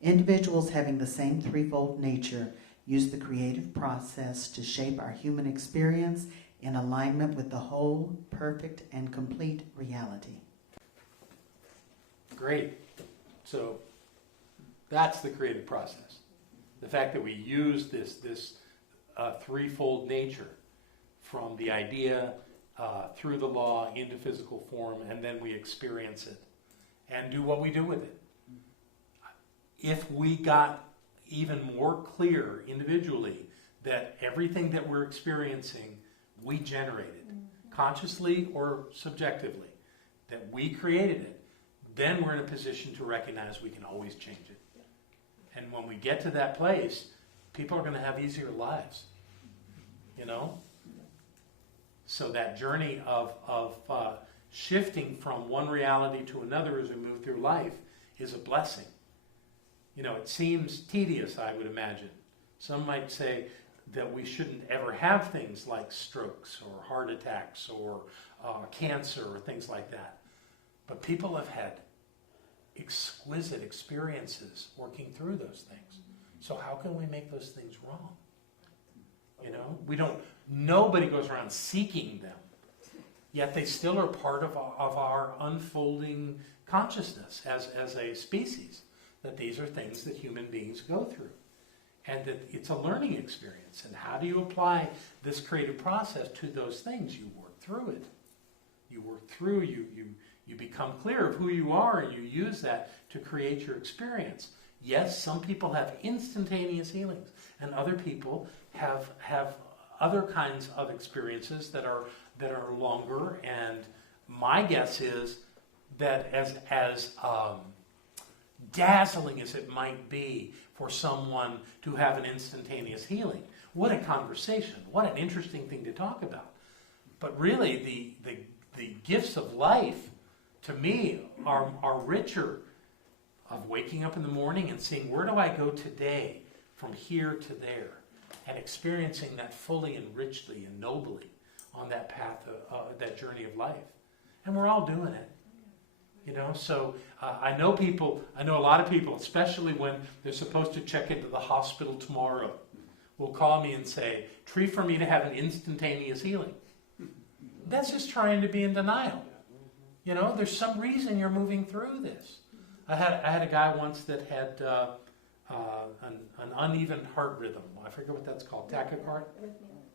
Individuals having the same threefold nature use the creative process to shape our human experience in alignment with the whole, perfect, and complete reality. Great. So that's the creative process. The fact that we use this threefold nature from the idea through the law into physical form, and then we experience it and do what we do with it. If we got even more clear individually that everything that we're experiencing, we generated, consciously or subjectively, that we created it, then we're in a position to recognize we can always change it. And when we get to that place, people are going to have easier lives, you know? So that journey of shifting from one reality to another as we move through life is a blessing. You know, it seems tedious, I would imagine. Some might say that we shouldn't ever have things like strokes or heart attacks or cancer or things like that. But people have had exquisite experiences working through those things. So how can we make those things wrong? You know, nobody goes around seeking them, yet they still are part of our unfolding consciousness as a species, that these are things that human beings go through, and that it's a learning experience. And how do you apply this creative process to those things? You work through it. You work through, you become clear of who you are, and you use that to create your experience. Yes, some people have instantaneous healings, and other people have other kinds of experiences that are longer. And my guess is that as dazzling as it might be for someone to have an instantaneous healing, what a conversation! What an interesting thing to talk about. But really, the gifts of life, to me, are richer, of waking up in the morning and seeing, where do I go today from here to there, and experiencing that fully and richly and nobly on that path, that journey of life. And we're all doing it. You know, so I know a lot of people, especially when they're supposed to check into the hospital tomorrow, will call me and say, "Tree for me to have an instantaneous healing." That's just trying to be in denial. You know, there's some reason you're moving through this. I had a guy once that had an uneven heart rhythm. I forget what that's called. Tachycardia?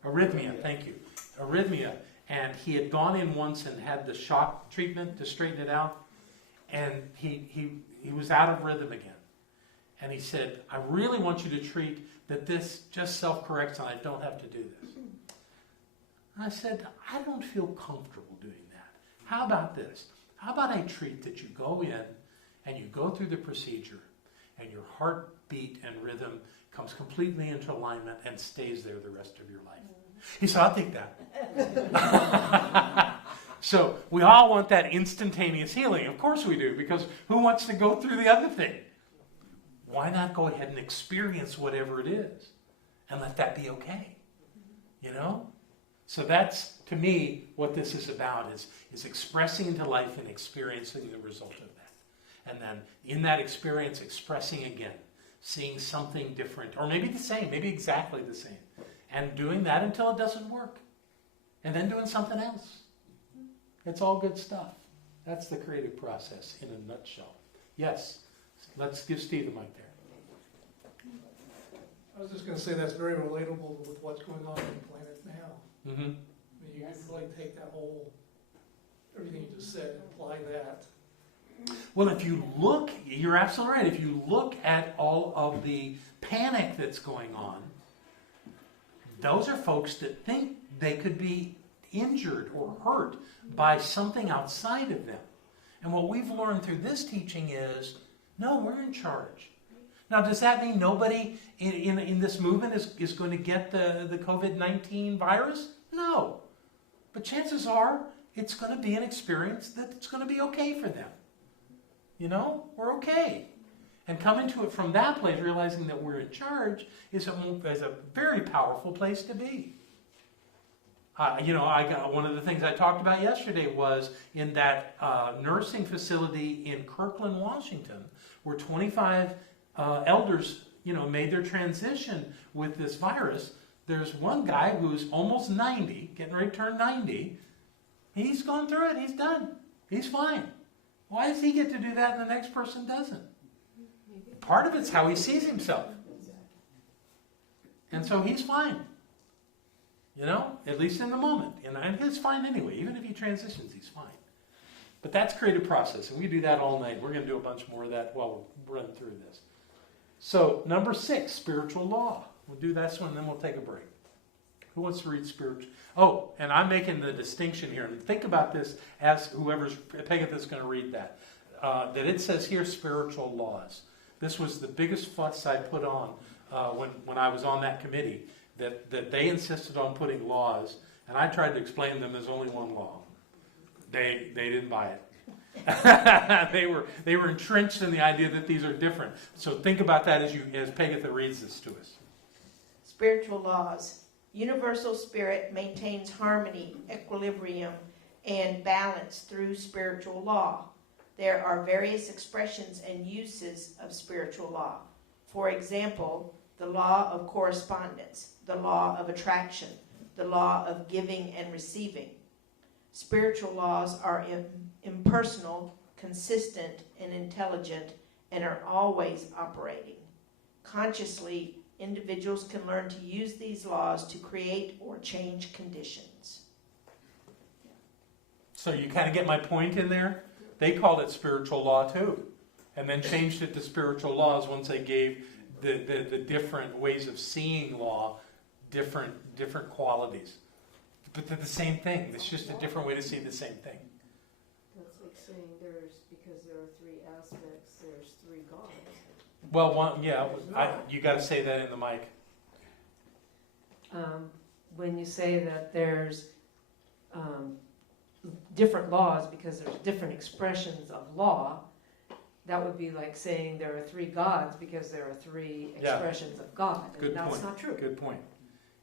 Arrhythmia, thank you. Arrhythmia. And he had gone in once and had the shock treatment to straighten it out. And he was out of rhythm again. And he said, "I really want you to treat that this just self-corrects and I don't have to do this." And I said, "I don't feel comfortable doing that. How about this? How about I treat that you go in and you go through the procedure and your heartbeat and rhythm comes completely into alignment and stays there the rest of your life?" He said, "I'll take that." So we all want that instantaneous healing. Of course we do, because who wants to go through the other thing? Why not go ahead and experience whatever it is and let that be okay? You know? So that's, to me, what this is about, is expressing into life and experiencing the result of that. And then in that experience, expressing again, seeing something different, or maybe the same, maybe exactly the same, and doing that until it doesn't work, and then doing something else. It's all good stuff. That's the creative process in a nutshell. Yes, let's give Steve the mic there. I was just going to say that's very relatable with what's going on on the planet now. Mm-hmm. I mean, you can really take that whole, everything you just said, and apply that. Well, if you look, you're absolutely right. If you look at all of the panic that's going on, those are folks that think they could be injured or hurt by something outside of them. And what we've learned through this teaching is, no, we're in charge. Now, does that mean nobody in this movement is going to get the COVID-19 virus? No. But chances are it's going to be an experience that's going to be okay for them. You know, we're okay. And coming to it from that place, realizing that we're in charge, is a very powerful place to be. I got one of the things I talked about yesterday was in that nursing facility in Kirkland, Washington, where 25 elders, made their transition with this virus. There's one guy who's almost 90, getting ready to turn 90. He's gone through it. He's done. He's fine. Why does he get to do that and the next person doesn't? Part of it's how he sees himself. And so he's fine. At least in the moment. And he's fine anyway. Even if he transitions, he's fine. But that's creative process. And we do that all night. We're going to do a bunch more of that while we're running through this. So, number 6, spiritual law. We'll do this one, and then we'll take a break. Who wants to read spiritual? Oh, and I'm making the distinction here. And think about this as whoever's Pegatha's going to read that. That it says here spiritual laws. This was the biggest fuss I put on when I was on that committee. That they insisted on putting laws, and I tried to explain them as only one law. They didn't buy it. They were entrenched in the idea that these are different. So think about that as Pegatha reads this to us. Spiritual laws. Universal spirit maintains harmony, equilibrium, and balance through spiritual law. There are various expressions and uses of spiritual law. For example, the law of correspondence, the law of attraction, the law of giving and receiving. Spiritual laws are impersonal, consistent, and intelligent, and are always operating. Consciously, individuals can learn to use these laws to create or change conditions. So you kind of get my point in there? They called it spiritual law too, and then changed it to spiritual laws once they gave the different ways of seeing law different qualities. But they're the same thing. It's just a different way to see the same thing. That's like saying because there are 3 aspects, there's 3 gods. Well, you got to say that in the mic. When you say that there's different laws because there's different expressions of law, that would be like saying there are 3 gods because there are 3 expressions of God. Good point. That's not true. Good point.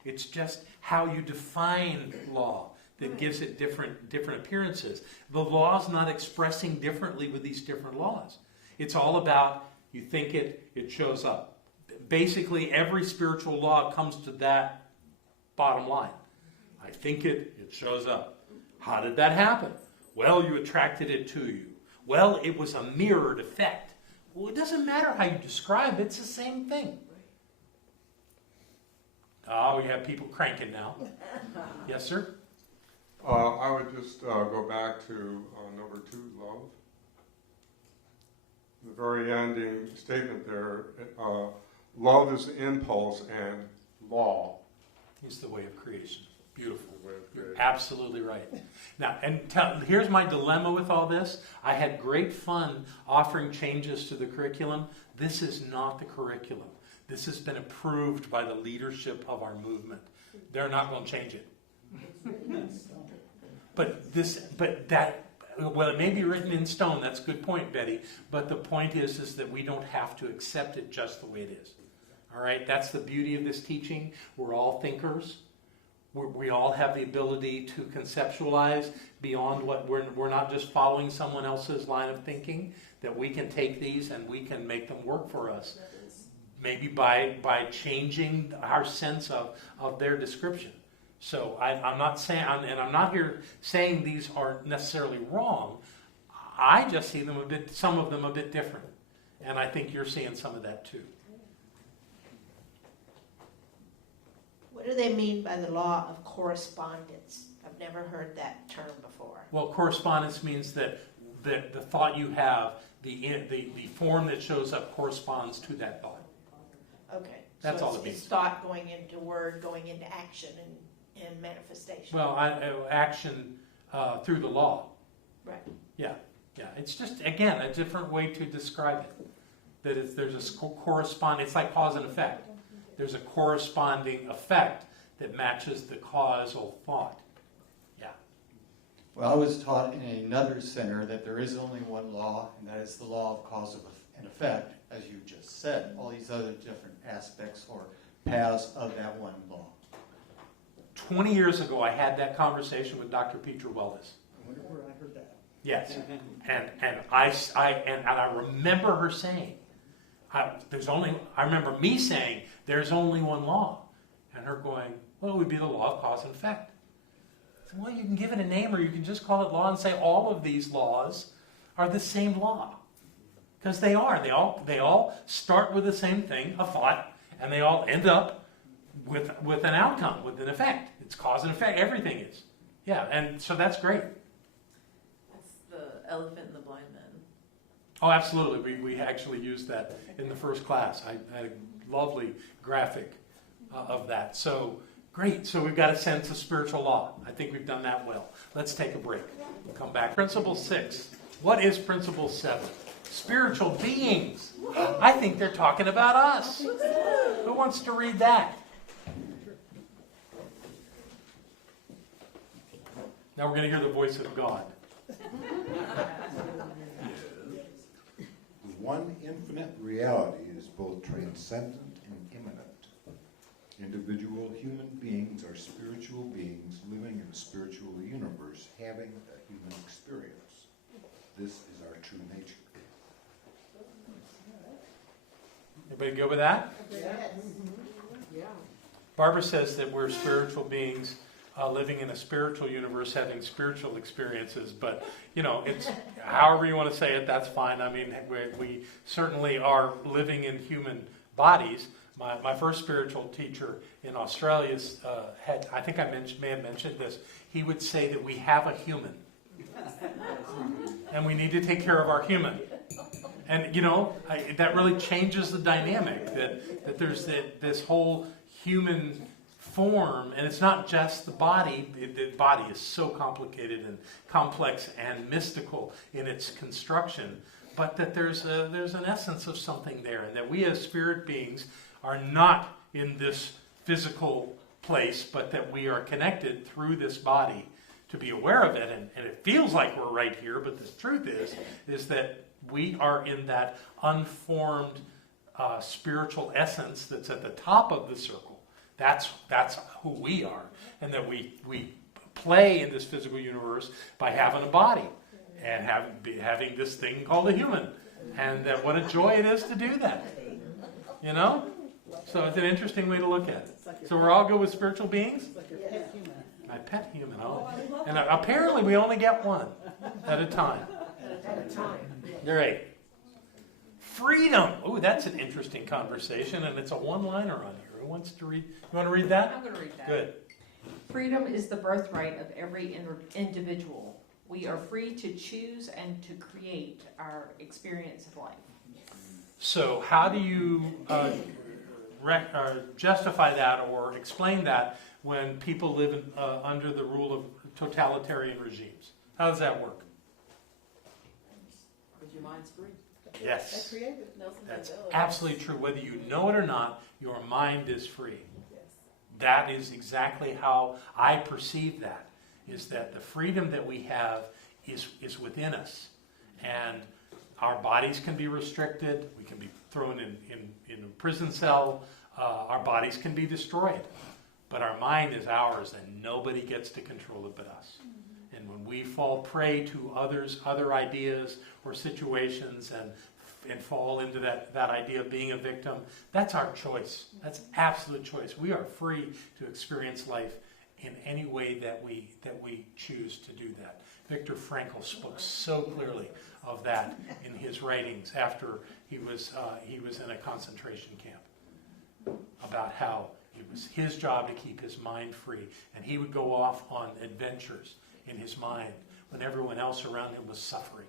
It's just how you define law that gives it different appearances. The law's not expressing differently with these different laws. It's all about you think it shows up. Basically, every spiritual law comes to that bottom line. I think it shows up. How did that happen? Well, you attracted it to you. Well, it was a mirrored effect. Well, it doesn't matter how you describe it. It's the same thing. Oh, you have people cranking now. Yes, sir? I would just go back to number 2, love. The very ending statement there, love is the impulse and law is the way of creation. Beautiful. The way of You're creation. absolutely right. Now, here's my dilemma with all this. I had great fun offering changes to the curriculum. This is not the curriculum. This has been approved by the leadership of our movement. They're not going to change it. Well, it may be written in stone. That's a good point, Betty. But the point is that we don't have to accept it just the way it is. All right? That's the beauty of this teaching. We're all thinkers. We all have the ability to conceptualize beyond what we're not just following someone else's line of thinking, that we can take these and we can make them work for us. Maybe by changing our sense of their description. So I'm not saying, and I'm not here saying these are necessarily wrong. I just see them some of them a bit different. And I think you're seeing some of that too. What do they mean by the law of correspondence? I've never heard that term before. Well, correspondence means that the thought you have, the form that shows up corresponds to that thought. Okay. That's all it It's means. thought going into word, going into action and manifestation. Well, action through the law. Right. Yeah. It's just, again, a different way to describe it. that there's a corresponding, it's like cause and effect. There's a corresponding effect that matches the causal thought. Yeah. Well, I was taught in another center that there is only one law, and that is the law of cause and effect, as you just said. All these other different aspects or paths of that one law. 20 years ago, I had that conversation with Dr. Peter Wellness. I wonder where I heard that. Yes, and I remember her saying, I remember me saying, there's only one law, and her going, well, it would be the law of cause and effect. I said, well, you can give it a name, or you can just call it law and say all of these laws are the same law, because they are. They all start with the same thing, a thought, and they all end up with an outcome, with an effect. It's cause and effect. Everything is. Yeah, and so that's great. It's the elephant and the blind man. Oh, absolutely. We actually used that in the first class. I had a lovely graphic of that. So, great. So we've got a sense of spiritual law. I think we've done that well. Let's take a break. We'll come back. Principle 6. What is Principle 7? Spiritual beings. I think they're talking about us. Who wants to read that? Now we're going to hear the voice of God. One infinite reality is both transcendent and immanent. Individual human beings are spiritual beings living in a spiritual universe, having a human experience. This is our true nature. Everybody go with that? Yes. Yeah. Barbara says that we're spiritual beings living in a spiritual universe, having spiritual experiences. But, it's however you want to say it, that's fine. I mean, we certainly are living in human bodies. My first spiritual teacher in Australia had, I think I may have mentioned this, he would say that we have a human. And we need to take care of our human. And, that really changes the dynamic, that there's this whole human form, and it's not just the body. The body is so complicated and complex and mystical in its construction, but that there's an essence of something there, and that we as spirit beings are not in this physical place, but that we are connected through this body to be aware of it, and it feels like we're right here, but the truth is that we are in that unformed spiritual essence that's at the top of the circle. That's who we are, and that we play in this physical universe by having a body and having this thing called a human, and that what a joy it is to do that. So it's an interesting way to look at it. So we're all good with spiritual beings? My pet human. Oh, and apparently we only get one at a time. All right. Freedom. Oh, that's an interesting conversation, and it's a one-liner on here. Who wants to read? You want to read that? I'm going to read that. Good. Freedom is the birthright of every individual. We are free to choose and to create our experience of life. So how do you justify that or explain that when people live under the rule of totalitarian regimes? How does that work? Because your mind's free. Yes. That's absolutely true. Whether you know it or not, your mind is free. That is exactly how I perceive that, is that the freedom that we have is within us. And our bodies can be restricted. We can be thrown in a prison cell. Our bodies can be destroyed. But our mind is ours, and nobody gets to control it but us. And when we fall prey to other ideas or situations and fall into that idea of being a victim, that's our choice. That's absolute choice. We are free to experience life in any way that we choose to do that. Viktor Frankl spoke so clearly of that in his writings after he was in a concentration camp, about how it was his job to keep his mind free, and he would go off on adventures in his mind when everyone else around him was suffering,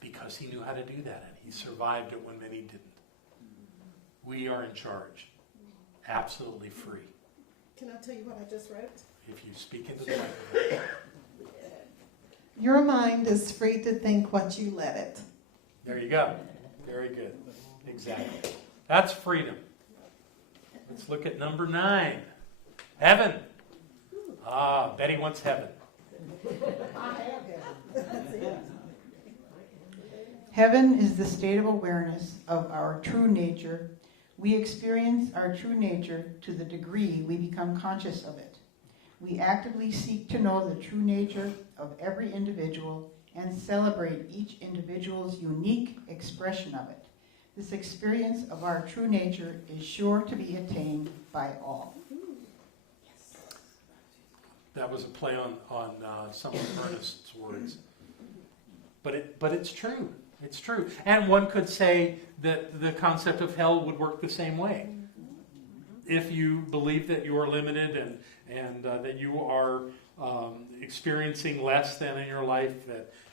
because he knew how to do that, and he survived it when many didn't. We are in charge, absolutely free. Can I tell you what I just wrote? If you speak into the microphone. Your mind is free to think what you let it. There you go. Very good. Exactly. That's freedom. Let's look at number 9. Heaven. Betty wants heaven. Heaven is the state of awareness of our true nature. We experience our true nature to the degree we become conscious of it. We actively seek to know the true nature of every individual and celebrate each individual's unique expression of it. This experience of our true nature is sure to be attained by all. That was a play on some of Ernest's words. But it's true. It's true. And one could say that the concept of hell would work the same way. If you believe that you are limited and that you are experiencing less than in your life,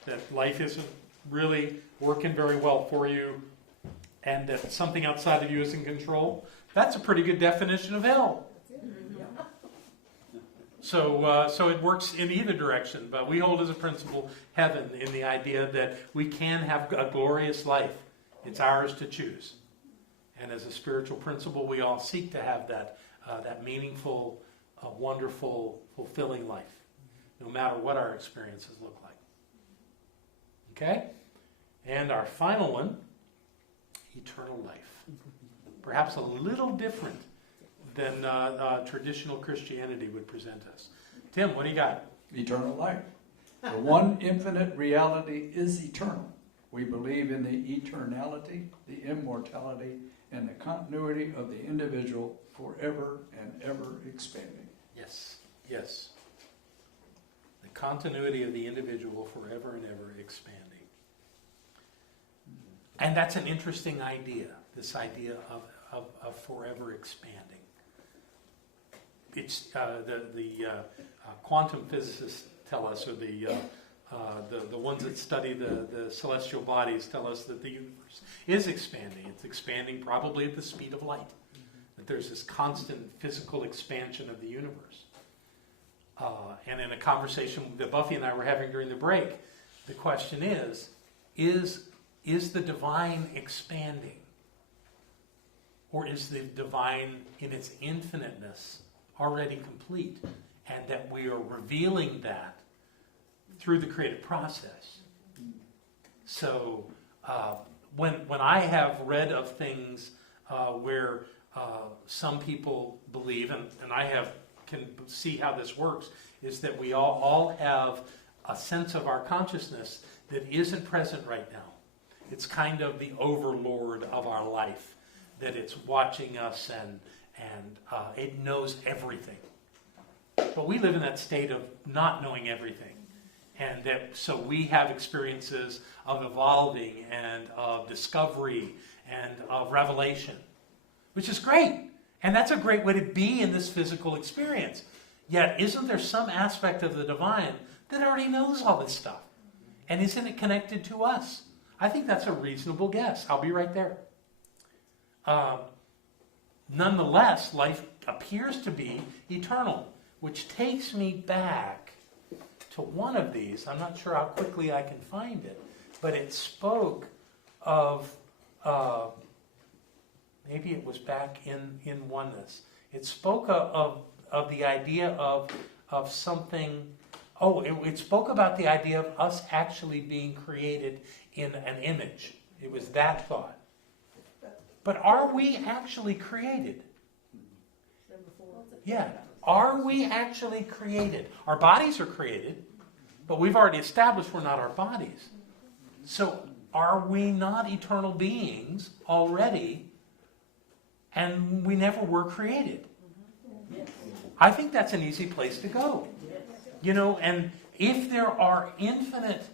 that life isn't really working very well for you, and that something outside of you is in control, that's a pretty good definition of hell. So it works in either direction, but we hold as a principle heaven in the idea that we can have a glorious life. It's ours to choose. And as a spiritual principle, we all seek to have that meaningful, wonderful, fulfilling life, no matter what our experiences look like. Okay? And our final one, eternal life. Perhaps a little different than traditional Christianity would present us. Tim, what do you got? Eternal life. The one infinite reality is eternal. We believe in the eternality, the immortality, and the continuity of the individual forever and ever expanding. Yes, yes. The continuity of the individual forever and ever expanding. And that's an interesting idea, this idea of forever expanding. It's the quantum physicists tell us, or the ones that study the celestial bodies tell us that the universe is expanding. It's expanding probably at the speed of light. That there's this constant physical expansion of the universe. And in a conversation that Buffy and I were having during the break, the question is the divine expanding? Or is the divine in its infiniteness already complete, and that we are revealing that through the creative process? So when I have read of things where some people believe, and I can see how this works, is that we all have a sense of our consciousness that isn't present right now. It's kind of the overlord of our life, that it's watching us and it knows everything. But we live in that state of not knowing everything. And so we have experiences of evolving and of discovery and of revelation, which is great. And that's a great way to be in this physical experience. Yet, isn't there some aspect of the divine that already knows all this stuff? And isn't it connected to us? I think that's a reasonable guess. I'll be right there. Nonetheless, life appears to be eternal, which takes me back to one of these. I'm not sure how quickly I can find it, but it spoke of, maybe it was back in Oneness. It spoke of the idea of something, it spoke about the idea of us actually being created in an image. It was that thought. But are we actually created? Yeah. Are we actually created? Our bodies are created, but we've already established we're not our bodies. So are we not eternal beings already, and we never were created? I think that's an easy place to go. And if there are infinite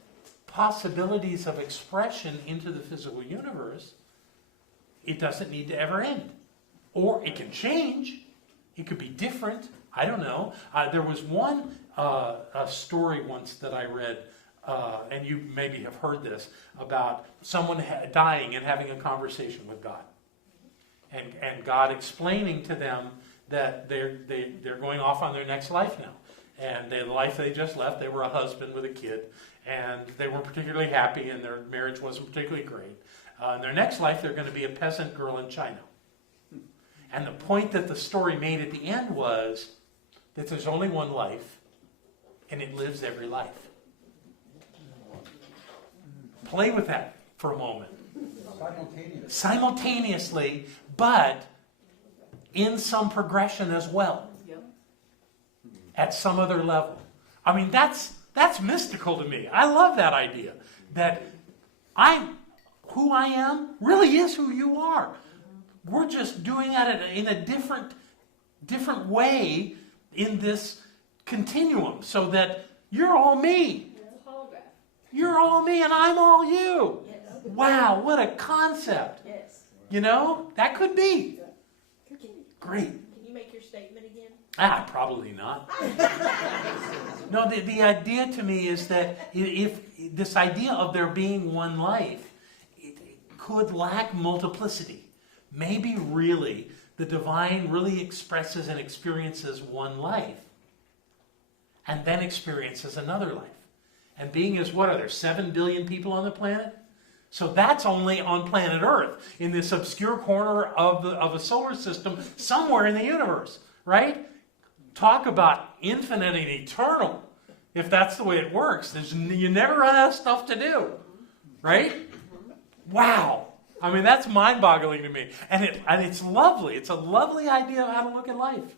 possibilities of expression into the physical universe, it doesn't need to ever end. Or it can change. It could be different. I don't know. There was one a story once that I read, and you maybe have heard this, about someone dying and having a conversation with God. And God explaining to them that they're going off on their next life now. And the life they just left, they were a husband with a kid, and they weren't particularly happy, and their marriage wasn't particularly great. In their next life, they're going to be a peasant girl in China. And the point that the story made at the end was that there's only one life, and it lives every life. Play with that for a moment. Simultaneously, but in some progression as well. At some other level. I mean, that's mystical to me. I love that idea. That who I am really is who you are. We're just doing it in a different way in this continuum, so that you're all me. You're all me and I'm all you. Yes. Wow, what a concept. Yes. You know, that could be. Great. Can you make your statement again? Probably not. No, the idea to me is that if this idea of there being one life, it could lack multiplicity. Maybe really the divine really expresses and experiences one life and then experiences another life. And being is, what are there, 7 billion people on the planet? So that's only on planet Earth, in this obscure corner of a solar system somewhere in the universe, right? Talk about infinite and eternal. If that's the way it works, you never run out of stuff to do, right? Wow. I mean, that's mind-boggling to me. And it's lovely. It's a lovely idea of how to look at life.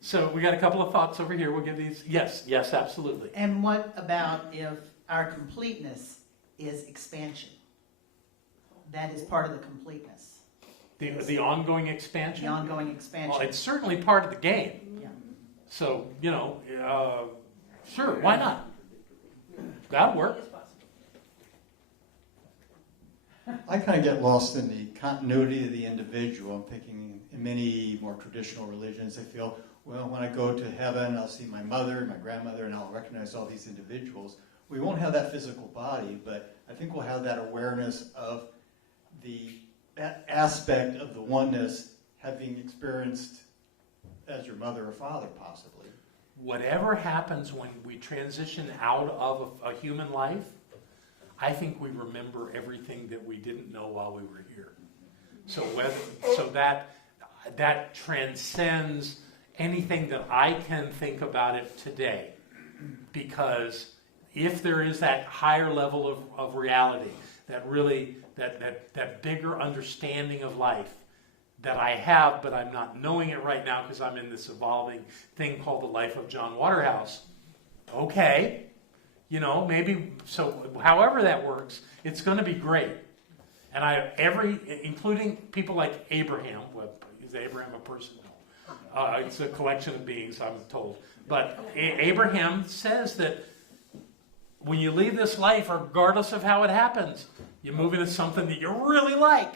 So we got a couple of thoughts over here. We'll give these. Yes, absolutely. And what about if our completeness is expansion? That is part of the completeness. The ongoing expansion? The ongoing expansion. Well, it's certainly part of the game. Yeah. So, sure, why not? That'll work. I kind of get lost in the continuity of the individual. I'm thinking in many more traditional religions, they feel, well, when I go to heaven, I'll see my mother and my grandmother, and I'll recognize all these individuals. We won't have that physical body, but I think we'll have that awareness of that aspect of the oneness having experienced as your mother or father, possibly. Whatever happens when we transition out of a human life, I think we remember everything that we didn't know while we were here. So that transcends anything that I can think about it today. Because if there is that higher level of reality, that really, that bigger understanding of life that I have, but I'm not knowing it right now because I'm in this evolving thing called the life of John Waterhouse. Okay, maybe, so however that works, it's going to be great. And including people like Abraham. Well, is Abraham a person? No. It's a collection of beings, I'm told. But Abraham says that when you leave this life, regardless of how it happens, you move into something that you really like.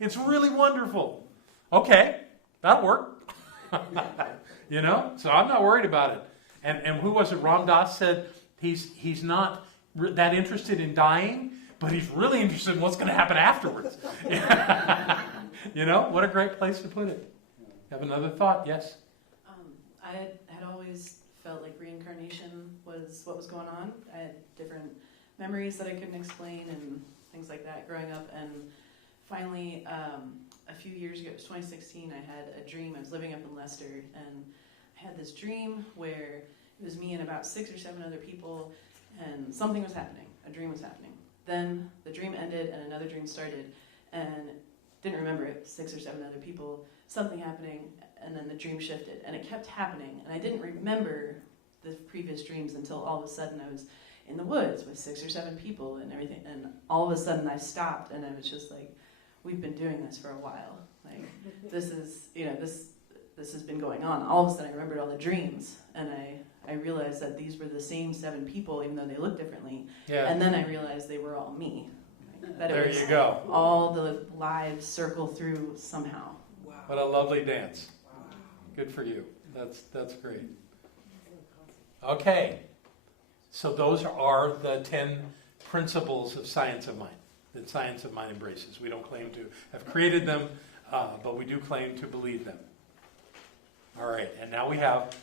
It's really wonderful. Okay, that'll work. So I'm not worried about it. And who was it? Ram Dass said he's not that interested in dying, but he's really interested in what's going to happen afterwards. What a great place to put it. Have another thought? Yes? I had always felt like reincarnation was what was going on. I had different memories that I couldn't explain and things like that growing up. And finally, a few years ago, it was 2016, I had a dream. I was living up in Leicester, and I had this dream where it was me and about 6 or 7 other people, and something was happening. A dream was happening. Then the dream ended, and another dream started, and didn't remember it. 6 or 7 other people, something happening, and then the dream shifted, and it kept happening. And I didn't remember the previous dreams until all of a sudden I was in the woods with 6 or 7 people and everything, and all of a sudden I stopped, and I was just like, we've been doing this for a while. Like, this is, this has been going on. All of a sudden I remembered all the dreams, and I realized that these were the same 7 people, even though they looked differently. Yeah. And then I realized they were all me. That there it was you go. All the lives circle through somehow. Wow. What a lovely dance. Good for you. That's great. Okay. So those are the 10 principles of science of mind that science of mind embraces. We don't claim to have created them, but we do claim to believe them. All right, and now we have,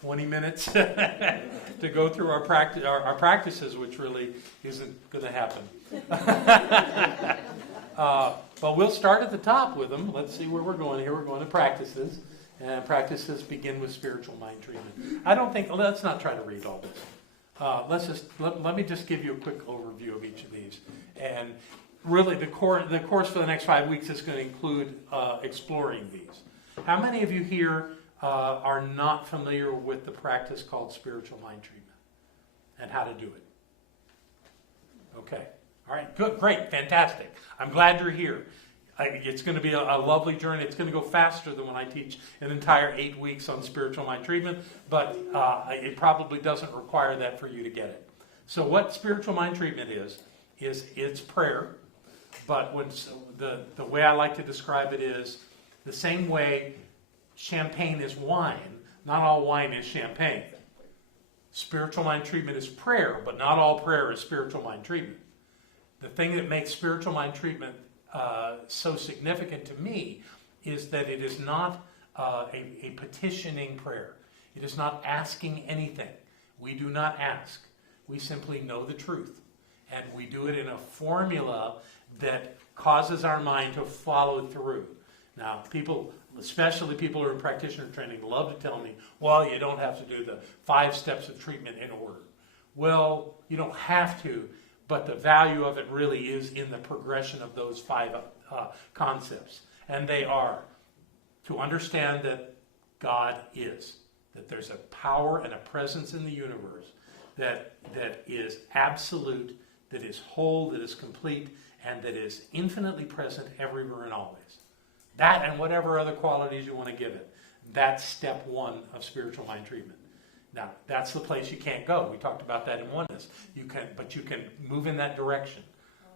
20 minutes to go through our practices, which really isn't going to happen. But we'll start at the top with them. Let's see where we're going here. We're going to practices. And practices begin with spiritual mind treatment. Let's not try to read all this. Let me just give you a quick overview of each of these. And really, the course for the next 5 weeks is going to include exploring these. How many of you here are not familiar with the practice called spiritual mind treatment and how to do it? Okay. All right. Good. Great. Fantastic. I'm glad you're here. It's going to be a lovely journey. It's going to go faster than when I teach an entire 8 weeks on spiritual mind treatment, but it probably doesn't require that for you to get it. So what spiritual mind treatment is it's prayer, but the way I like to describe it is the same way champagne is wine. Not all wine is champagne. Spiritual mind treatment is prayer, but not all prayer is spiritual mind treatment. The thing that makes spiritual mind treatment so significant to me is that it is not a petitioning prayer. It is not asking anything. We do not ask. We simply know the truth. And we do it in a formula that causes our mind to follow through. Now, people, especially people who are in practitioner training, love to tell me, well, you don't have to do the 5 steps of treatment in order. Well, you don't have to, but the value of it really is in the progression of those 5 concepts. And they are to understand that God is, that there's a power and a presence in the universe that is absolute, that is whole, that is complete, and that is infinitely present everywhere and always. That and whatever other qualities you want to give it. That's step 1 of spiritual mind treatment. Now, that's the place you can't go. We talked about that in Oneness. But you can move in that direction.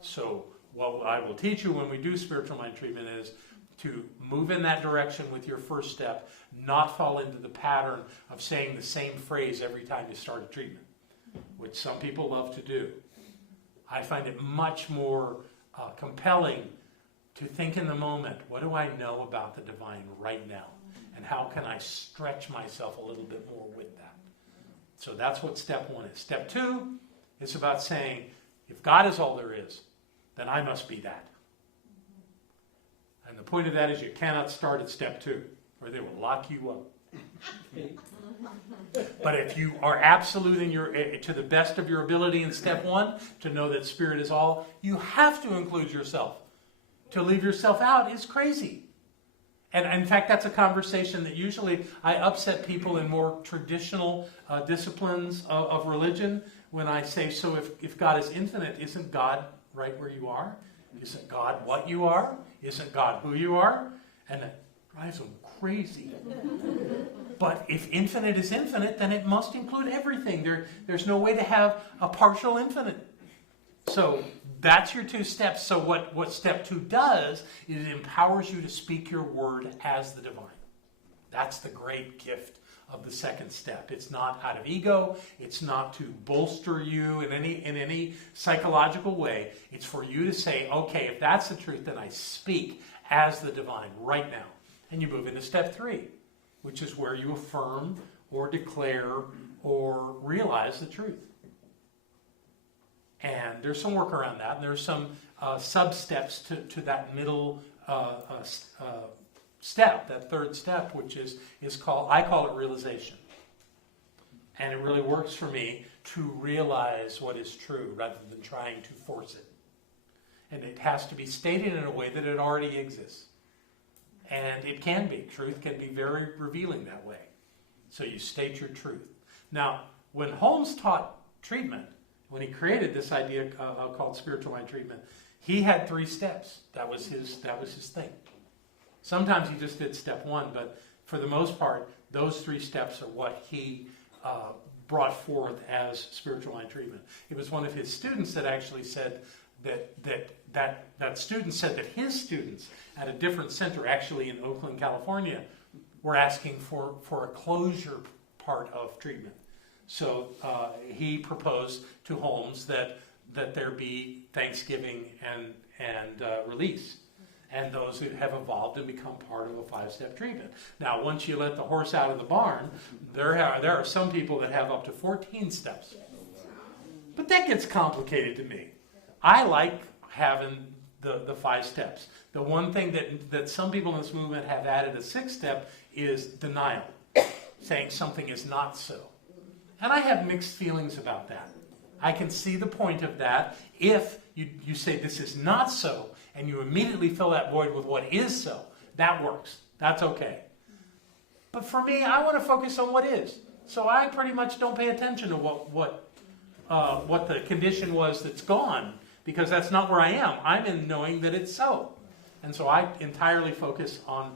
So what I will teach you when we do spiritual mind treatment is to move in that direction with your first step, not fall into the pattern of saying the same phrase every time you start a treatment, which some people love to do. I find it much more compelling to think in the moment, what do I know about the divine right now? And how can I stretch myself a little bit more with that? So that's what step 1 is. Step 2 is about saying, if God is all there is, then I must be that. And the point of that is you cannot start at step 2, or they will lock you up. But if you are absolute in to the best of your ability in step 1, to know that Spirit is all, you have to include yourself. To leave yourself out is crazy. And in fact, that's a conversation that usually I upset people in more traditional disciplines of religion when I say, so if God is infinite, isn't God right where you are? Isn't God what you are? Isn't God who you are? And that drives them crazy. But if infinite is infinite, then it must include everything. There's no way to have a partial infinite. So that's your 2 steps. So what step 2 does is it empowers you to speak your word as the divine. That's the great gift of the second step. It's not out of ego. It's not to bolster you in any psychological way. It's for you to say, okay, if that's the truth, then I speak as the divine right now. And you move into step 3, which is where you affirm or declare or realize the truth. And there's some work around that, and there's some sub-steps to that middle step, that 3rd step, which is called, I call it realization. And it really works for me to realize what is true rather than trying to force it. And it has to be stated in a way that it already exists. And it can be. Truth can be very revealing that way. So you state your truth. Now, when Holmes taught treatment, when he created this idea called spiritual mind treatment, he had 3 steps. That was his thing. Sometimes he just did step 1, but for the most part, those 3 steps are what he brought forth as spiritual mind treatment. It was one of his students that actually said that student said that his students at a different center, actually in Oakland, California, were asking for a closure part of treatment. So he proposed to Holmes that there be Thanksgiving and release. and those who have evolved and become part of a 5-step treatment. Now, once you let the horse out of the barn, there are some people that have up to 14 steps. But that gets complicated to me. I like having the 5 steps. The one thing that some people in this movement have added a 6th step is denial, saying something is not so. And I have mixed feelings about that. I can see the point of that if you say this is not so, and you immediately fill that void with what is so. That works. That's okay. But for me, I want to focus on what is. So I pretty much don't pay attention to what the condition was that's gone, because that's not where I am. I'm in knowing that it's so. And so I entirely focus on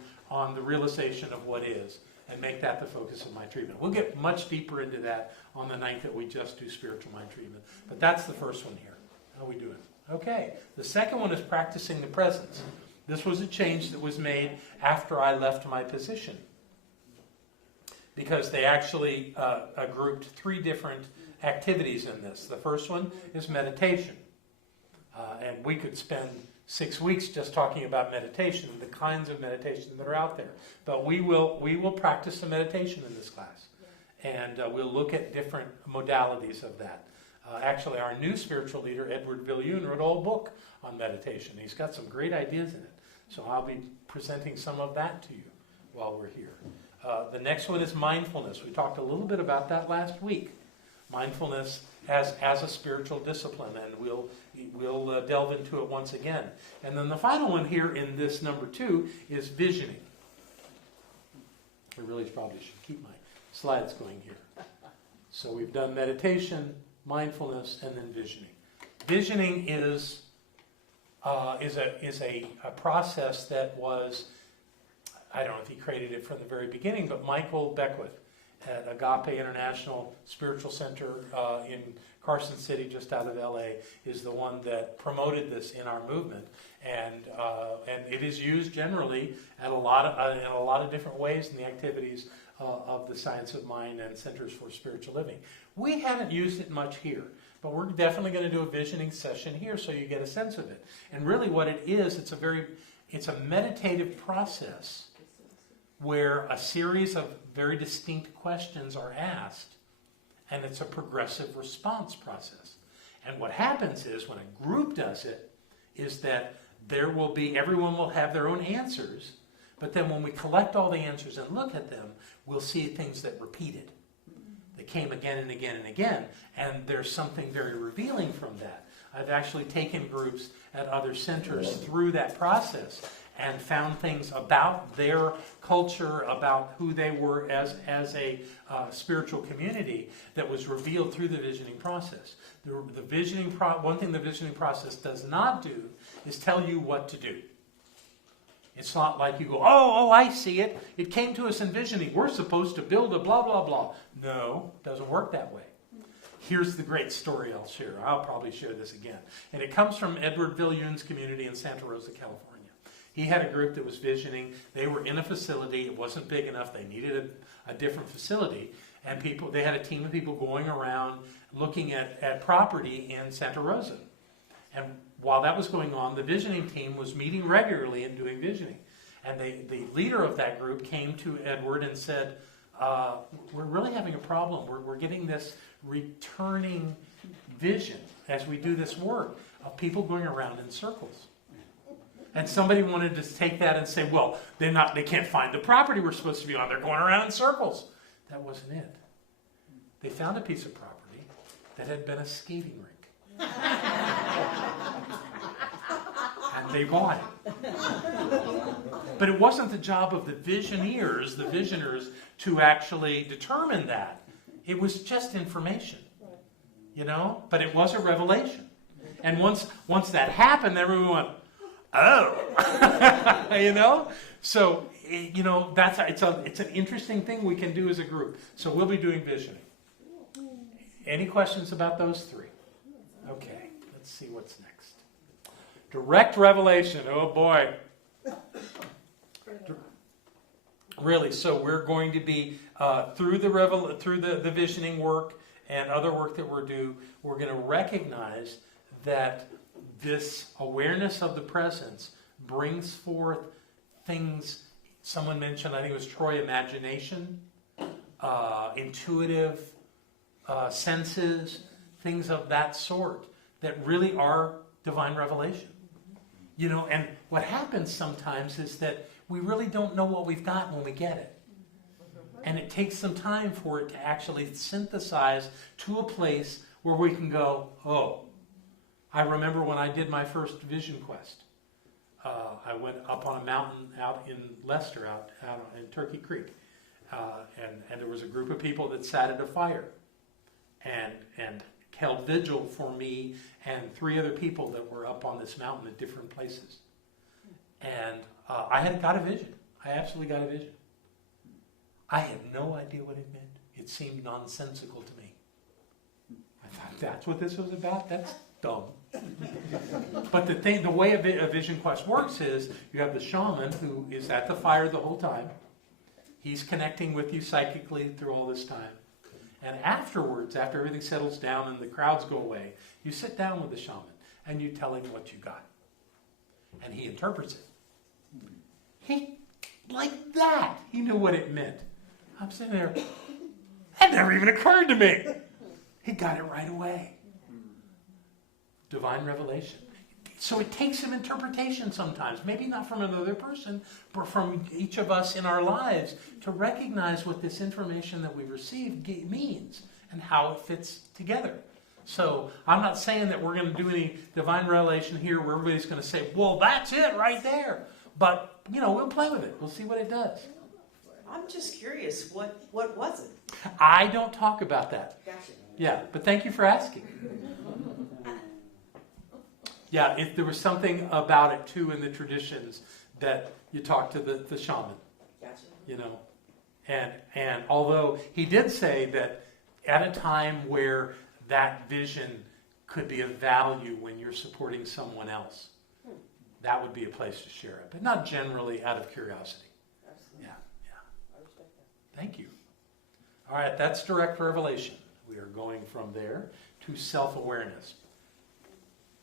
the realization of what is and make that the focus of my treatment. We'll get much deeper into that on the night that we just do spiritual mind treatment. But that's the first one here. How we doing? Okay. The second one is practicing the presence. This was a change that was made after I left my position, because they actually grouped 3 different activities in this. The first one is meditation. And we could spend 6 weeks just talking about meditation, the kinds of meditation that are out there. But we will practice the meditation in this class. And we'll look at different modalities of that. Actually, our new spiritual leader, Edward Viljoen, wrote a whole book on meditation. He's got some great ideas in it. So I'll be presenting some of that to you while we're here. The next one is mindfulness. We talked a little bit about that last week. Mindfulness as a spiritual discipline, and we'll delve into it once again. And then the final one here in this number 2 is visioning. I really probably should keep my slides going here. So we've done meditation, mindfulness, and then visioning. Visioning is a process that was, I don't know if he created it from the very beginning, but Michael Beckwith at Agape International Spiritual Center in Carson City, just out of LA, is the one that promoted this in our movement, and it is used generally at in a lot of different ways in the activities of the Science of Mind and Centers for Spiritual Living. We haven't used it much here, but we're definitely going to do a visioning session here so you get a sense of it. And really, what it is, it's a meditative process where a series of very distinct questions are asked, and it's a progressive response process. And what happens is, when a group does it, is that everyone will have their own answers, but then when we collect all the answers and look at them, we'll see things that repeated. They came again and again and again, and there's something very revealing from that. I've actually taken groups at other centers through that process and found things about their culture, about who they were as a spiritual community that was revealed through the visioning process. One thing the visioning process does not do is tell you what to do. It's not like you go, oh, I see it. It came to us in visioning. We're supposed to build a blah, blah, blah. No, it doesn't work that way. Here's the great story I'll share. I'll probably share this again. And it comes from Edward Viljoen's community in Santa Rosa, California. He had a group that was visioning. They were in a facility. It wasn't big enough. They needed a different facility. And they had a team of people going around looking at property in Santa Rosa. And while that was going on, the visioning team was meeting regularly and doing visioning. And the leader of that group came to Edward and said, we're really having a problem. We're getting this returning vision as we do this work of people going around in circles. And somebody wanted to take that and say, well, they can't find the property we're supposed to be on. They're going around in circles. That wasn't it. They found a piece of property that had been a skating rink. And they bought it. But it wasn't the job of the visioners, to actually determine that. It was just information, but it was a revelation. And once that happened, everyone went, oh, So, it's an interesting thing we can do as a group. So we'll be doing visioning. Any questions about those 3? Okay, let's see what's next. Direct revelation. Oh boy. Really, so we're going to be through the visioning work and other work that we're going to recognize that this awareness of the presence brings forth things. Someone mentioned, I think it was Troy, imagination, intuitive senses, things of that sort that really are divine revelation. You know, and what happens sometimes is that we really don't know what we've got when we get it. And it takes some time for it to actually synthesize to a place where we can go, oh, I remember when I did my first vision quest. I went up on a mountain out in Leicester, out in Turkey Creek. And there was a group of people that sat at a fire and held vigil for me and 3 other people that were up on this mountain at different places. And I got a vision. I absolutely got a vision. I had no idea what it meant. It seemed nonsensical to me. I thought, that's what this was about? That's dumb. But the way a vision quest works is you have the shaman who is at the fire the whole time. He's connecting with you psychically through all this time. And afterwards, after everything settles down and the crowds go away, you sit down with the shaman and you tell him what you got. And he interprets it. Like that, he knew what it meant. I'm sitting there, that never even occurred to me. He got it right away. Divine revelation. So it takes some interpretation sometimes, maybe not from another person, but from each of us in our lives to recognize what this information that we've received means and how it fits together. So I'm not saying that we're going to do any divine revelation here where everybody's going to say, well, that's it right there. But, you know, we'll play with it. We'll see what it does. I'm just curious, what was it? I don't talk about that. Gotcha. Yeah, but thank you for asking. Yeah, if there was something about it too in the traditions that you talk to the shaman. Gotcha. You know, and although he did say that at a time where that vision could be of value when you're supporting someone else, that would be a place to share it, but not generally out of curiosity. Absolutely. Yeah. I respect that. Thank you. All right, that's direct revelation. We are going from there to self-awareness.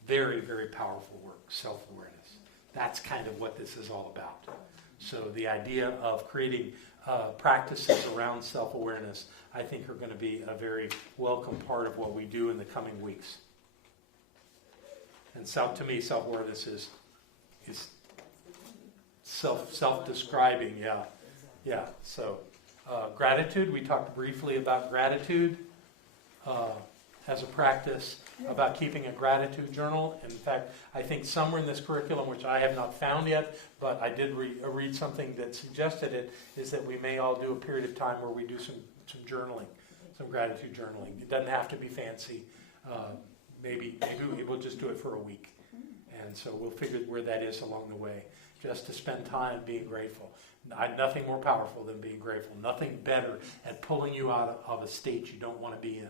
Very, very powerful work, self-awareness. That's kind of what this is all about. So the idea of creating practices around self-awareness, I think, are going to be a very welcome part of what we do in the coming weeks. And to me, self-awareness is self-describing, yeah. So gratitude, we talked briefly about gratitude as a practice, about keeping a gratitude journal. In fact, I think somewhere in this curriculum, which I have not found yet, but I did read something that suggested it, is that we may all do a period of time where we do some journaling, some gratitude journaling. It doesn't have to be fancy. Maybe we'll just do it for a week. And so we'll figure where that is along the way, just to spend time being grateful. Nothing more powerful than being grateful. Nothing better at pulling you out of a state you don't want to be in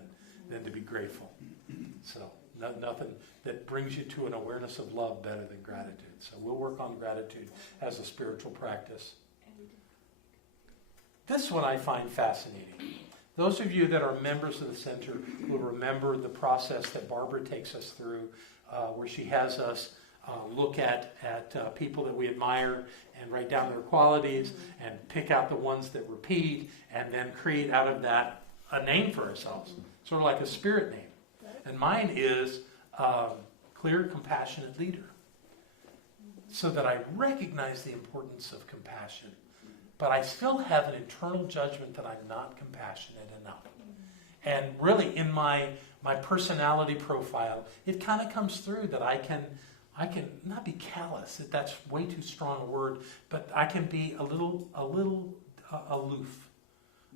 than to be grateful. So nothing that brings you to an awareness of love better than gratitude. So we'll work on gratitude as a spiritual practice. This one I find fascinating. Those of you that are members of the center will remember the process that Barbara takes us through, where she has us look at people that we admire and write down their qualities and pick out the ones that repeat and then create out of that a name for ourselves, sort of like a spirit name. And mine is clear, compassionate leader, so that I recognize the importance of compassion, but I still have an internal judgment that I'm not compassionate enough. And really, in my personality profile, it kind of comes through that I can not be callous, that's way too strong a word, but I can be a little aloof,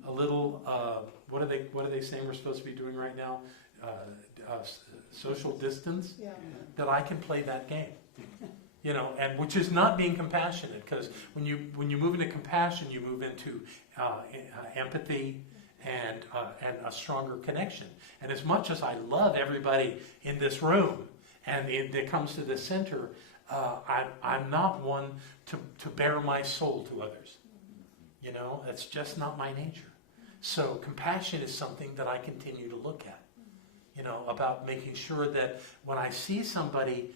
a little, what are they saying we're supposed to be doing right now? Social distance? Yeah. That I can play that game. You know, and which is not being compassionate, because when you move into compassion, you move into empathy and a stronger connection. And as much as I love everybody in this room and that comes to this center, I'm not one to bare my soul to others. You know, that's just not my nature. So compassion is something that I continue to look at. You know, about making sure that when I see somebody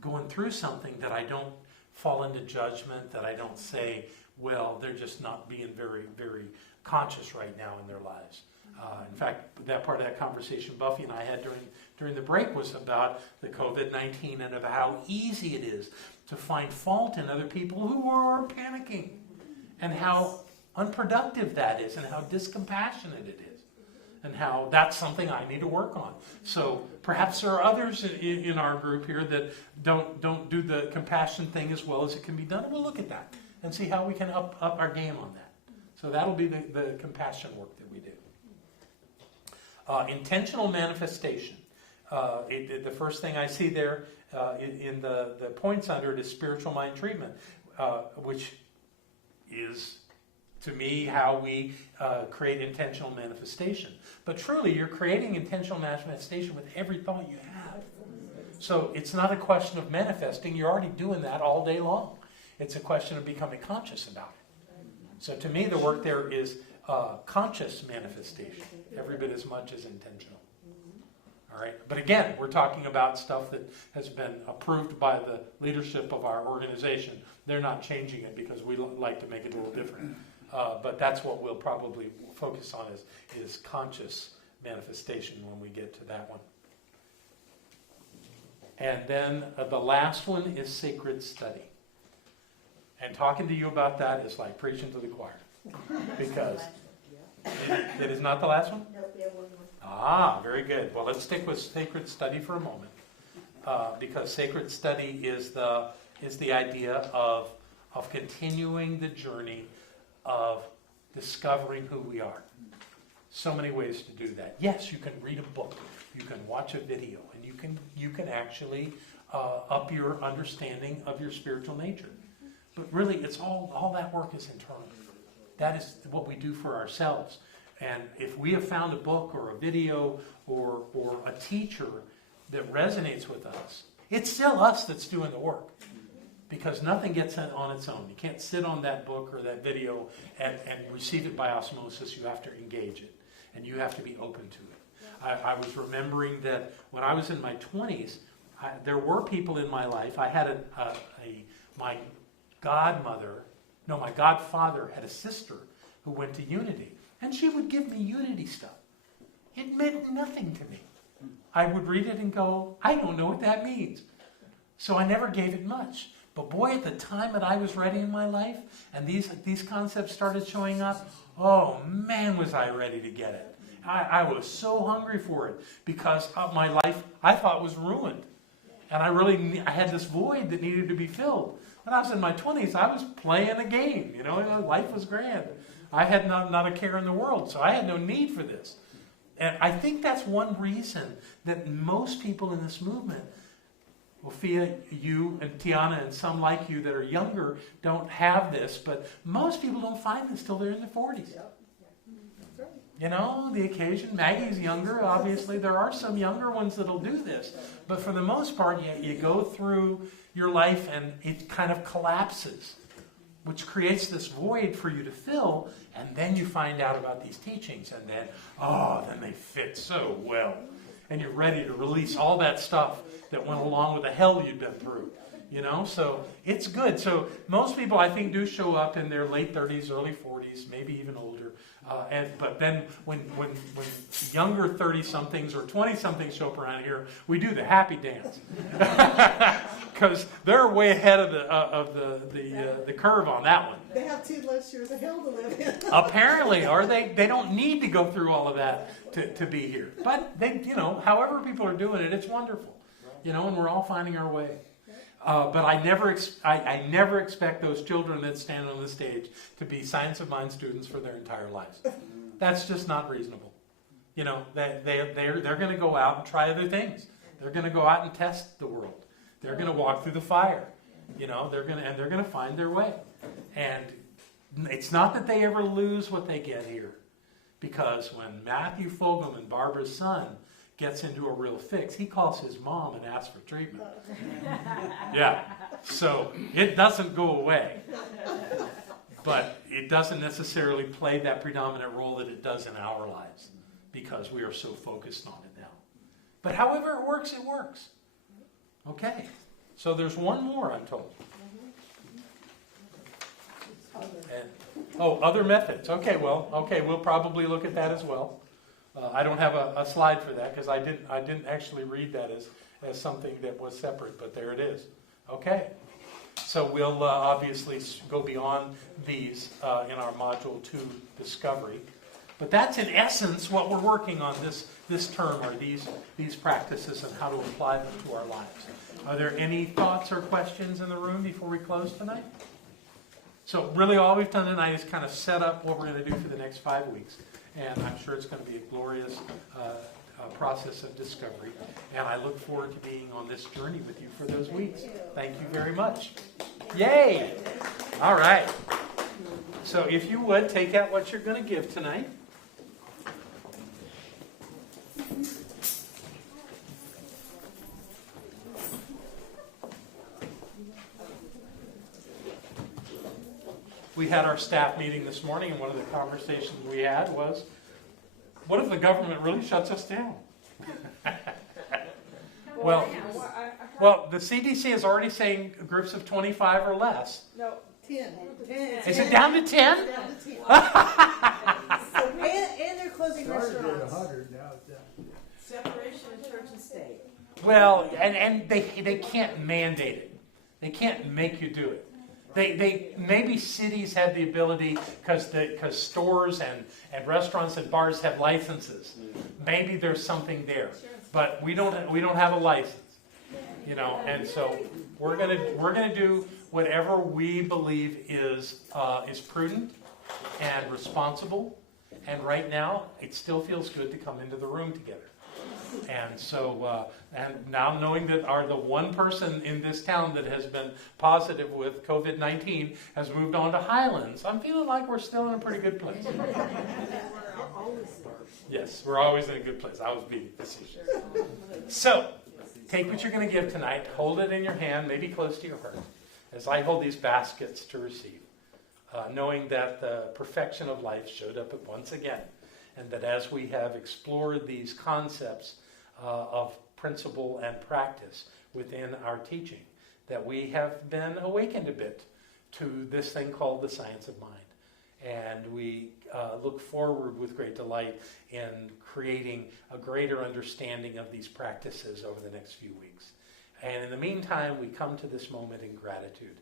going through something, that I don't fall into judgment, that I don't say, well, they're just not being very, very conscious right now in their lives. In fact, that part of that conversation Buffy and I had during the break was about the COVID-19 and about how easy it is to find fault in other people who are panicking, and how unproductive that is, and how discompassionate it is, and how that's something I need to work on. So perhaps there are others in our group here that don't do the compassion thing as well as it can be done. We'll look at that and see how we can up our game on that. So that'll be the compassion work that we do. Intentional manifestation. The first thing I see there in the points under it is spiritual mind treatment, which is, to me, how we create intentional manifestation. But truly, you're creating intentional manifestation with every thought you have. So it's not a question of manifesting. You're already doing that all day long. It's a question of becoming conscious about it. So to me, the work there is conscious manifestation, every bit as much as intentional. All right. But again, we're talking about stuff that has been approved by the leadership of our organization. They're not changing it because we like to make it a little different. But that's what we'll probably focus on is conscious manifestation when we get to that one. And then the last one is sacred study. And talking to you about that is like preaching to the choir. Because it is not the last one? Nope, we have one more. Ah, very good. Well, let's stick with sacred study for a moment. Because sacred study is the idea of continuing the journey of discovering who we are. So many ways to do that. Yes, you can read a book, you can watch a video, and you can actually up your understanding of your spiritual nature. But really, it's all that work is internal. That is what we do for ourselves. And if we have found a book or a video or a teacher that resonates with us, it's still us that's doing the work. Because nothing gets on its own. You can't sit on that book or that video and receive it by osmosis. You have to engage it. And you have to be open to it. I was remembering that when I was in my 20s, there were people in my life. I had my godfather had a sister who went to Unity. And she would give me Unity stuff. It meant nothing to me. I would read it and go, I don't know what that means. So I never gave it much. But boy, at the time that I was ready in my life, and these concepts started showing up, oh man, was I ready to get it. I was so hungry for it because my life, I thought, was ruined. And I had this void that needed to be filled. When I was in my 20s, I was playing a game. Life was grand. I had not a care in the world, so I had no need for this. And I think that's one reason that most people in this movement, Sophia, you and Tiana and some like you that are younger don't have this, but most people don't find this till they're in their 40s. The occasion, Maggie's younger, obviously there are some younger ones that'll do this, but for the most part, you go through your life and it kind of collapses, which creates this void for you to fill, and then you find out about these teachings, and then they fit so well. And you're ready to release all that stuff that went along with the hell you'd been through. So it's good. So most people, I think, do show up in their late 30s, early 40s, maybe even older. But then when younger 30-somethings or 20-somethings show up around here, we do the happy dance. Because they're way ahead of the curve on that one. They have 2 less years of hell to live in. Apparently, or they don't need to go through all of that to be here. But they, however people are doing it, it's wonderful. And we're all finding our way. But I never expect those children that stand on the stage to be Science of Mind students for their entire lives. That's just not reasonable. They're going to go out and try other things. They're going to go out and test the world. They're going to walk through the fire. They're going to find their way. And it's not that they ever lose what they get here, because when Matthew Fogelman, Barbara's son, gets into a real fix, he calls his mom and asks for treatment. Yeah. So it doesn't go away. But it doesn't necessarily play that predominant role that it does in our lives, because we are so focused on it now. But however it works, it works. Okay. So there's one more, I'm told. And, other methods. Okay, we'll probably look at that as well. I don't have a slide for that because I didn't actually read that as something that was separate, but there it is. Okay. So we'll obviously go beyond these in our Module 2 Discovery. But that's in essence what we're working on this term, are these practices and how to apply them to our lives. Are there any thoughts or questions in the room before we close tonight? So really all we've done tonight is kind of set up what we're going to do for the next 5 weeks. And I'm sure it's going to be a glorious process of discovery. And I look forward to being on this journey with you for those weeks. Thank you very much. Yay! All right. So if you would, take out what you're going to give tonight. We had our staff meeting this morning, and one of the conversations we had was, what if the government really shuts us down? Well, the CDC is already saying groups of 25 or less. No, 10. Is it down to 10? Down to 10. And they're closing restaurants. 100, now it's down. Separation of church and state. Well, and they can't mandate it. They can't make you do it. They maybe cities have the ability because stores and restaurants and bars have licenses. Maybe there's something there, but we don't have a license, And so we're gonna do whatever we believe is prudent and responsible. And right now, it still feels good to come into the room together. And so, and now knowing that the one person in this town that has been positive with COVID-19 has moved on to Highlands, I'm feeling like we're still in a pretty good place. Yes, we're always in a good place. I was being facetious. So, take what you're going to give tonight, hold it in your hand, maybe close to your heart, as I hold these baskets to receive, knowing that the perfection of life showed up once again. And that as we have explored these concepts of principle and practice within our teaching, that we have been awakened a bit to this thing called the science of mind. And we look forward with great delight in creating a greater understanding of these practices over the next few weeks. And in the meantime, we come to this moment in gratitude.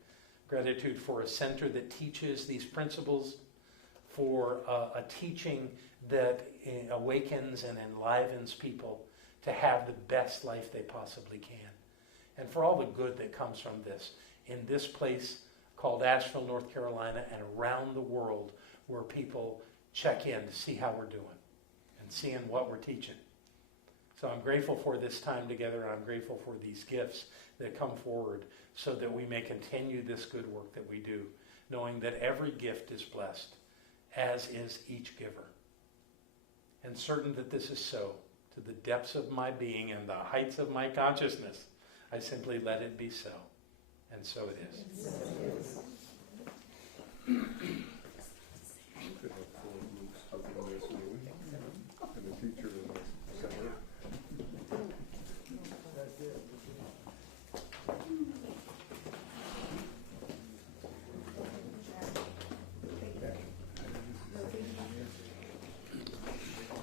Gratitude for a center that teaches these principles, for a teaching that awakens and enlivens people to have the best life they possibly can. And for all the good that comes from this, in this place called Asheville, North Carolina, and around the world, where people check in to see how we're doing and seeing what we're teaching. So I'm grateful for this time together, and I'm grateful for these gifts that come forward so that we may continue this good work that we do, knowing that every gift is blessed, as is each giver. And certain that this is so, to the depths of my being and the heights of my consciousness, I simply let it be so. And so it is.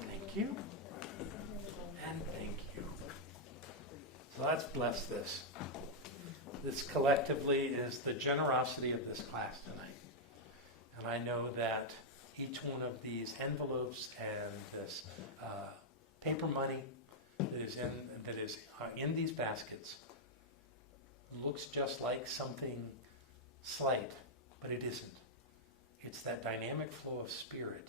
Thank you. And thank you. So let's bless this. This collectively is the generosity of this class tonight. And I know that each one of these envelopes and this paper money that is in these baskets looks just like something slight, but it isn't. It's that dynamic flow of spirit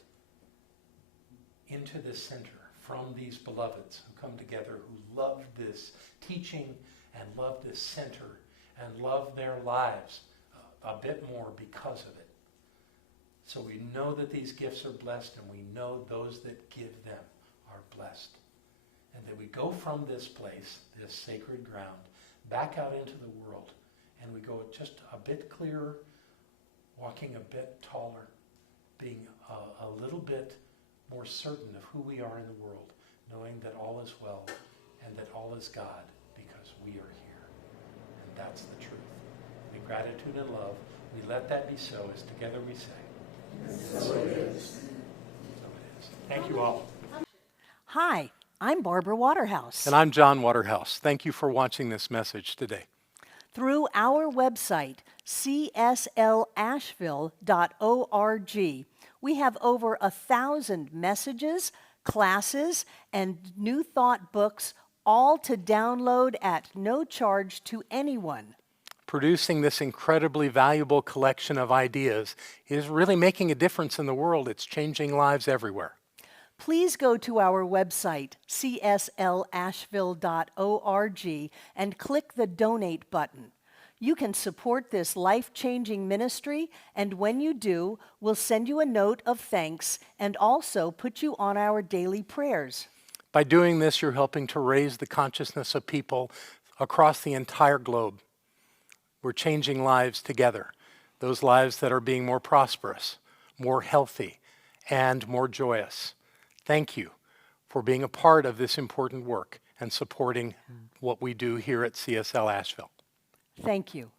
into this center from these beloveds who come together, who love this teaching and love this center and love their lives a bit more because of it. So we know that these gifts are blessed, and we know those that give them are blessed. And that we go from this place, this sacred ground, back out into the world, and we go just a bit clearer, walking a bit taller, being a little bit more certain of who we are in the world, knowing that all is well and that all is God because we are here. And that's the truth. In gratitude and love, We let that be so, as together we say. So it is. Thank you all. Hi, I'm Barbara Waterhouse. And I'm John Waterhouse. Thank you for watching this message today. Through our website, cslasheville.org, we have over 1,000 messages, classes, and New Thought books, all to download at no charge to anyone. Producing this incredibly valuable collection of ideas is really making a difference in the world. It's changing lives everywhere. Please go to our website, cslasheville.org, and click the Donate button. You can support this life-changing ministry, and when you do, we'll send you a note of thanks and also put you on our daily prayers. By doing this, you're helping to raise the consciousness of people across the entire globe. We're changing lives together, those lives that are being more prosperous, more healthy, and more joyous. Thank you for being a part of this important work and supporting what we do here at CSL Asheville. Thank you.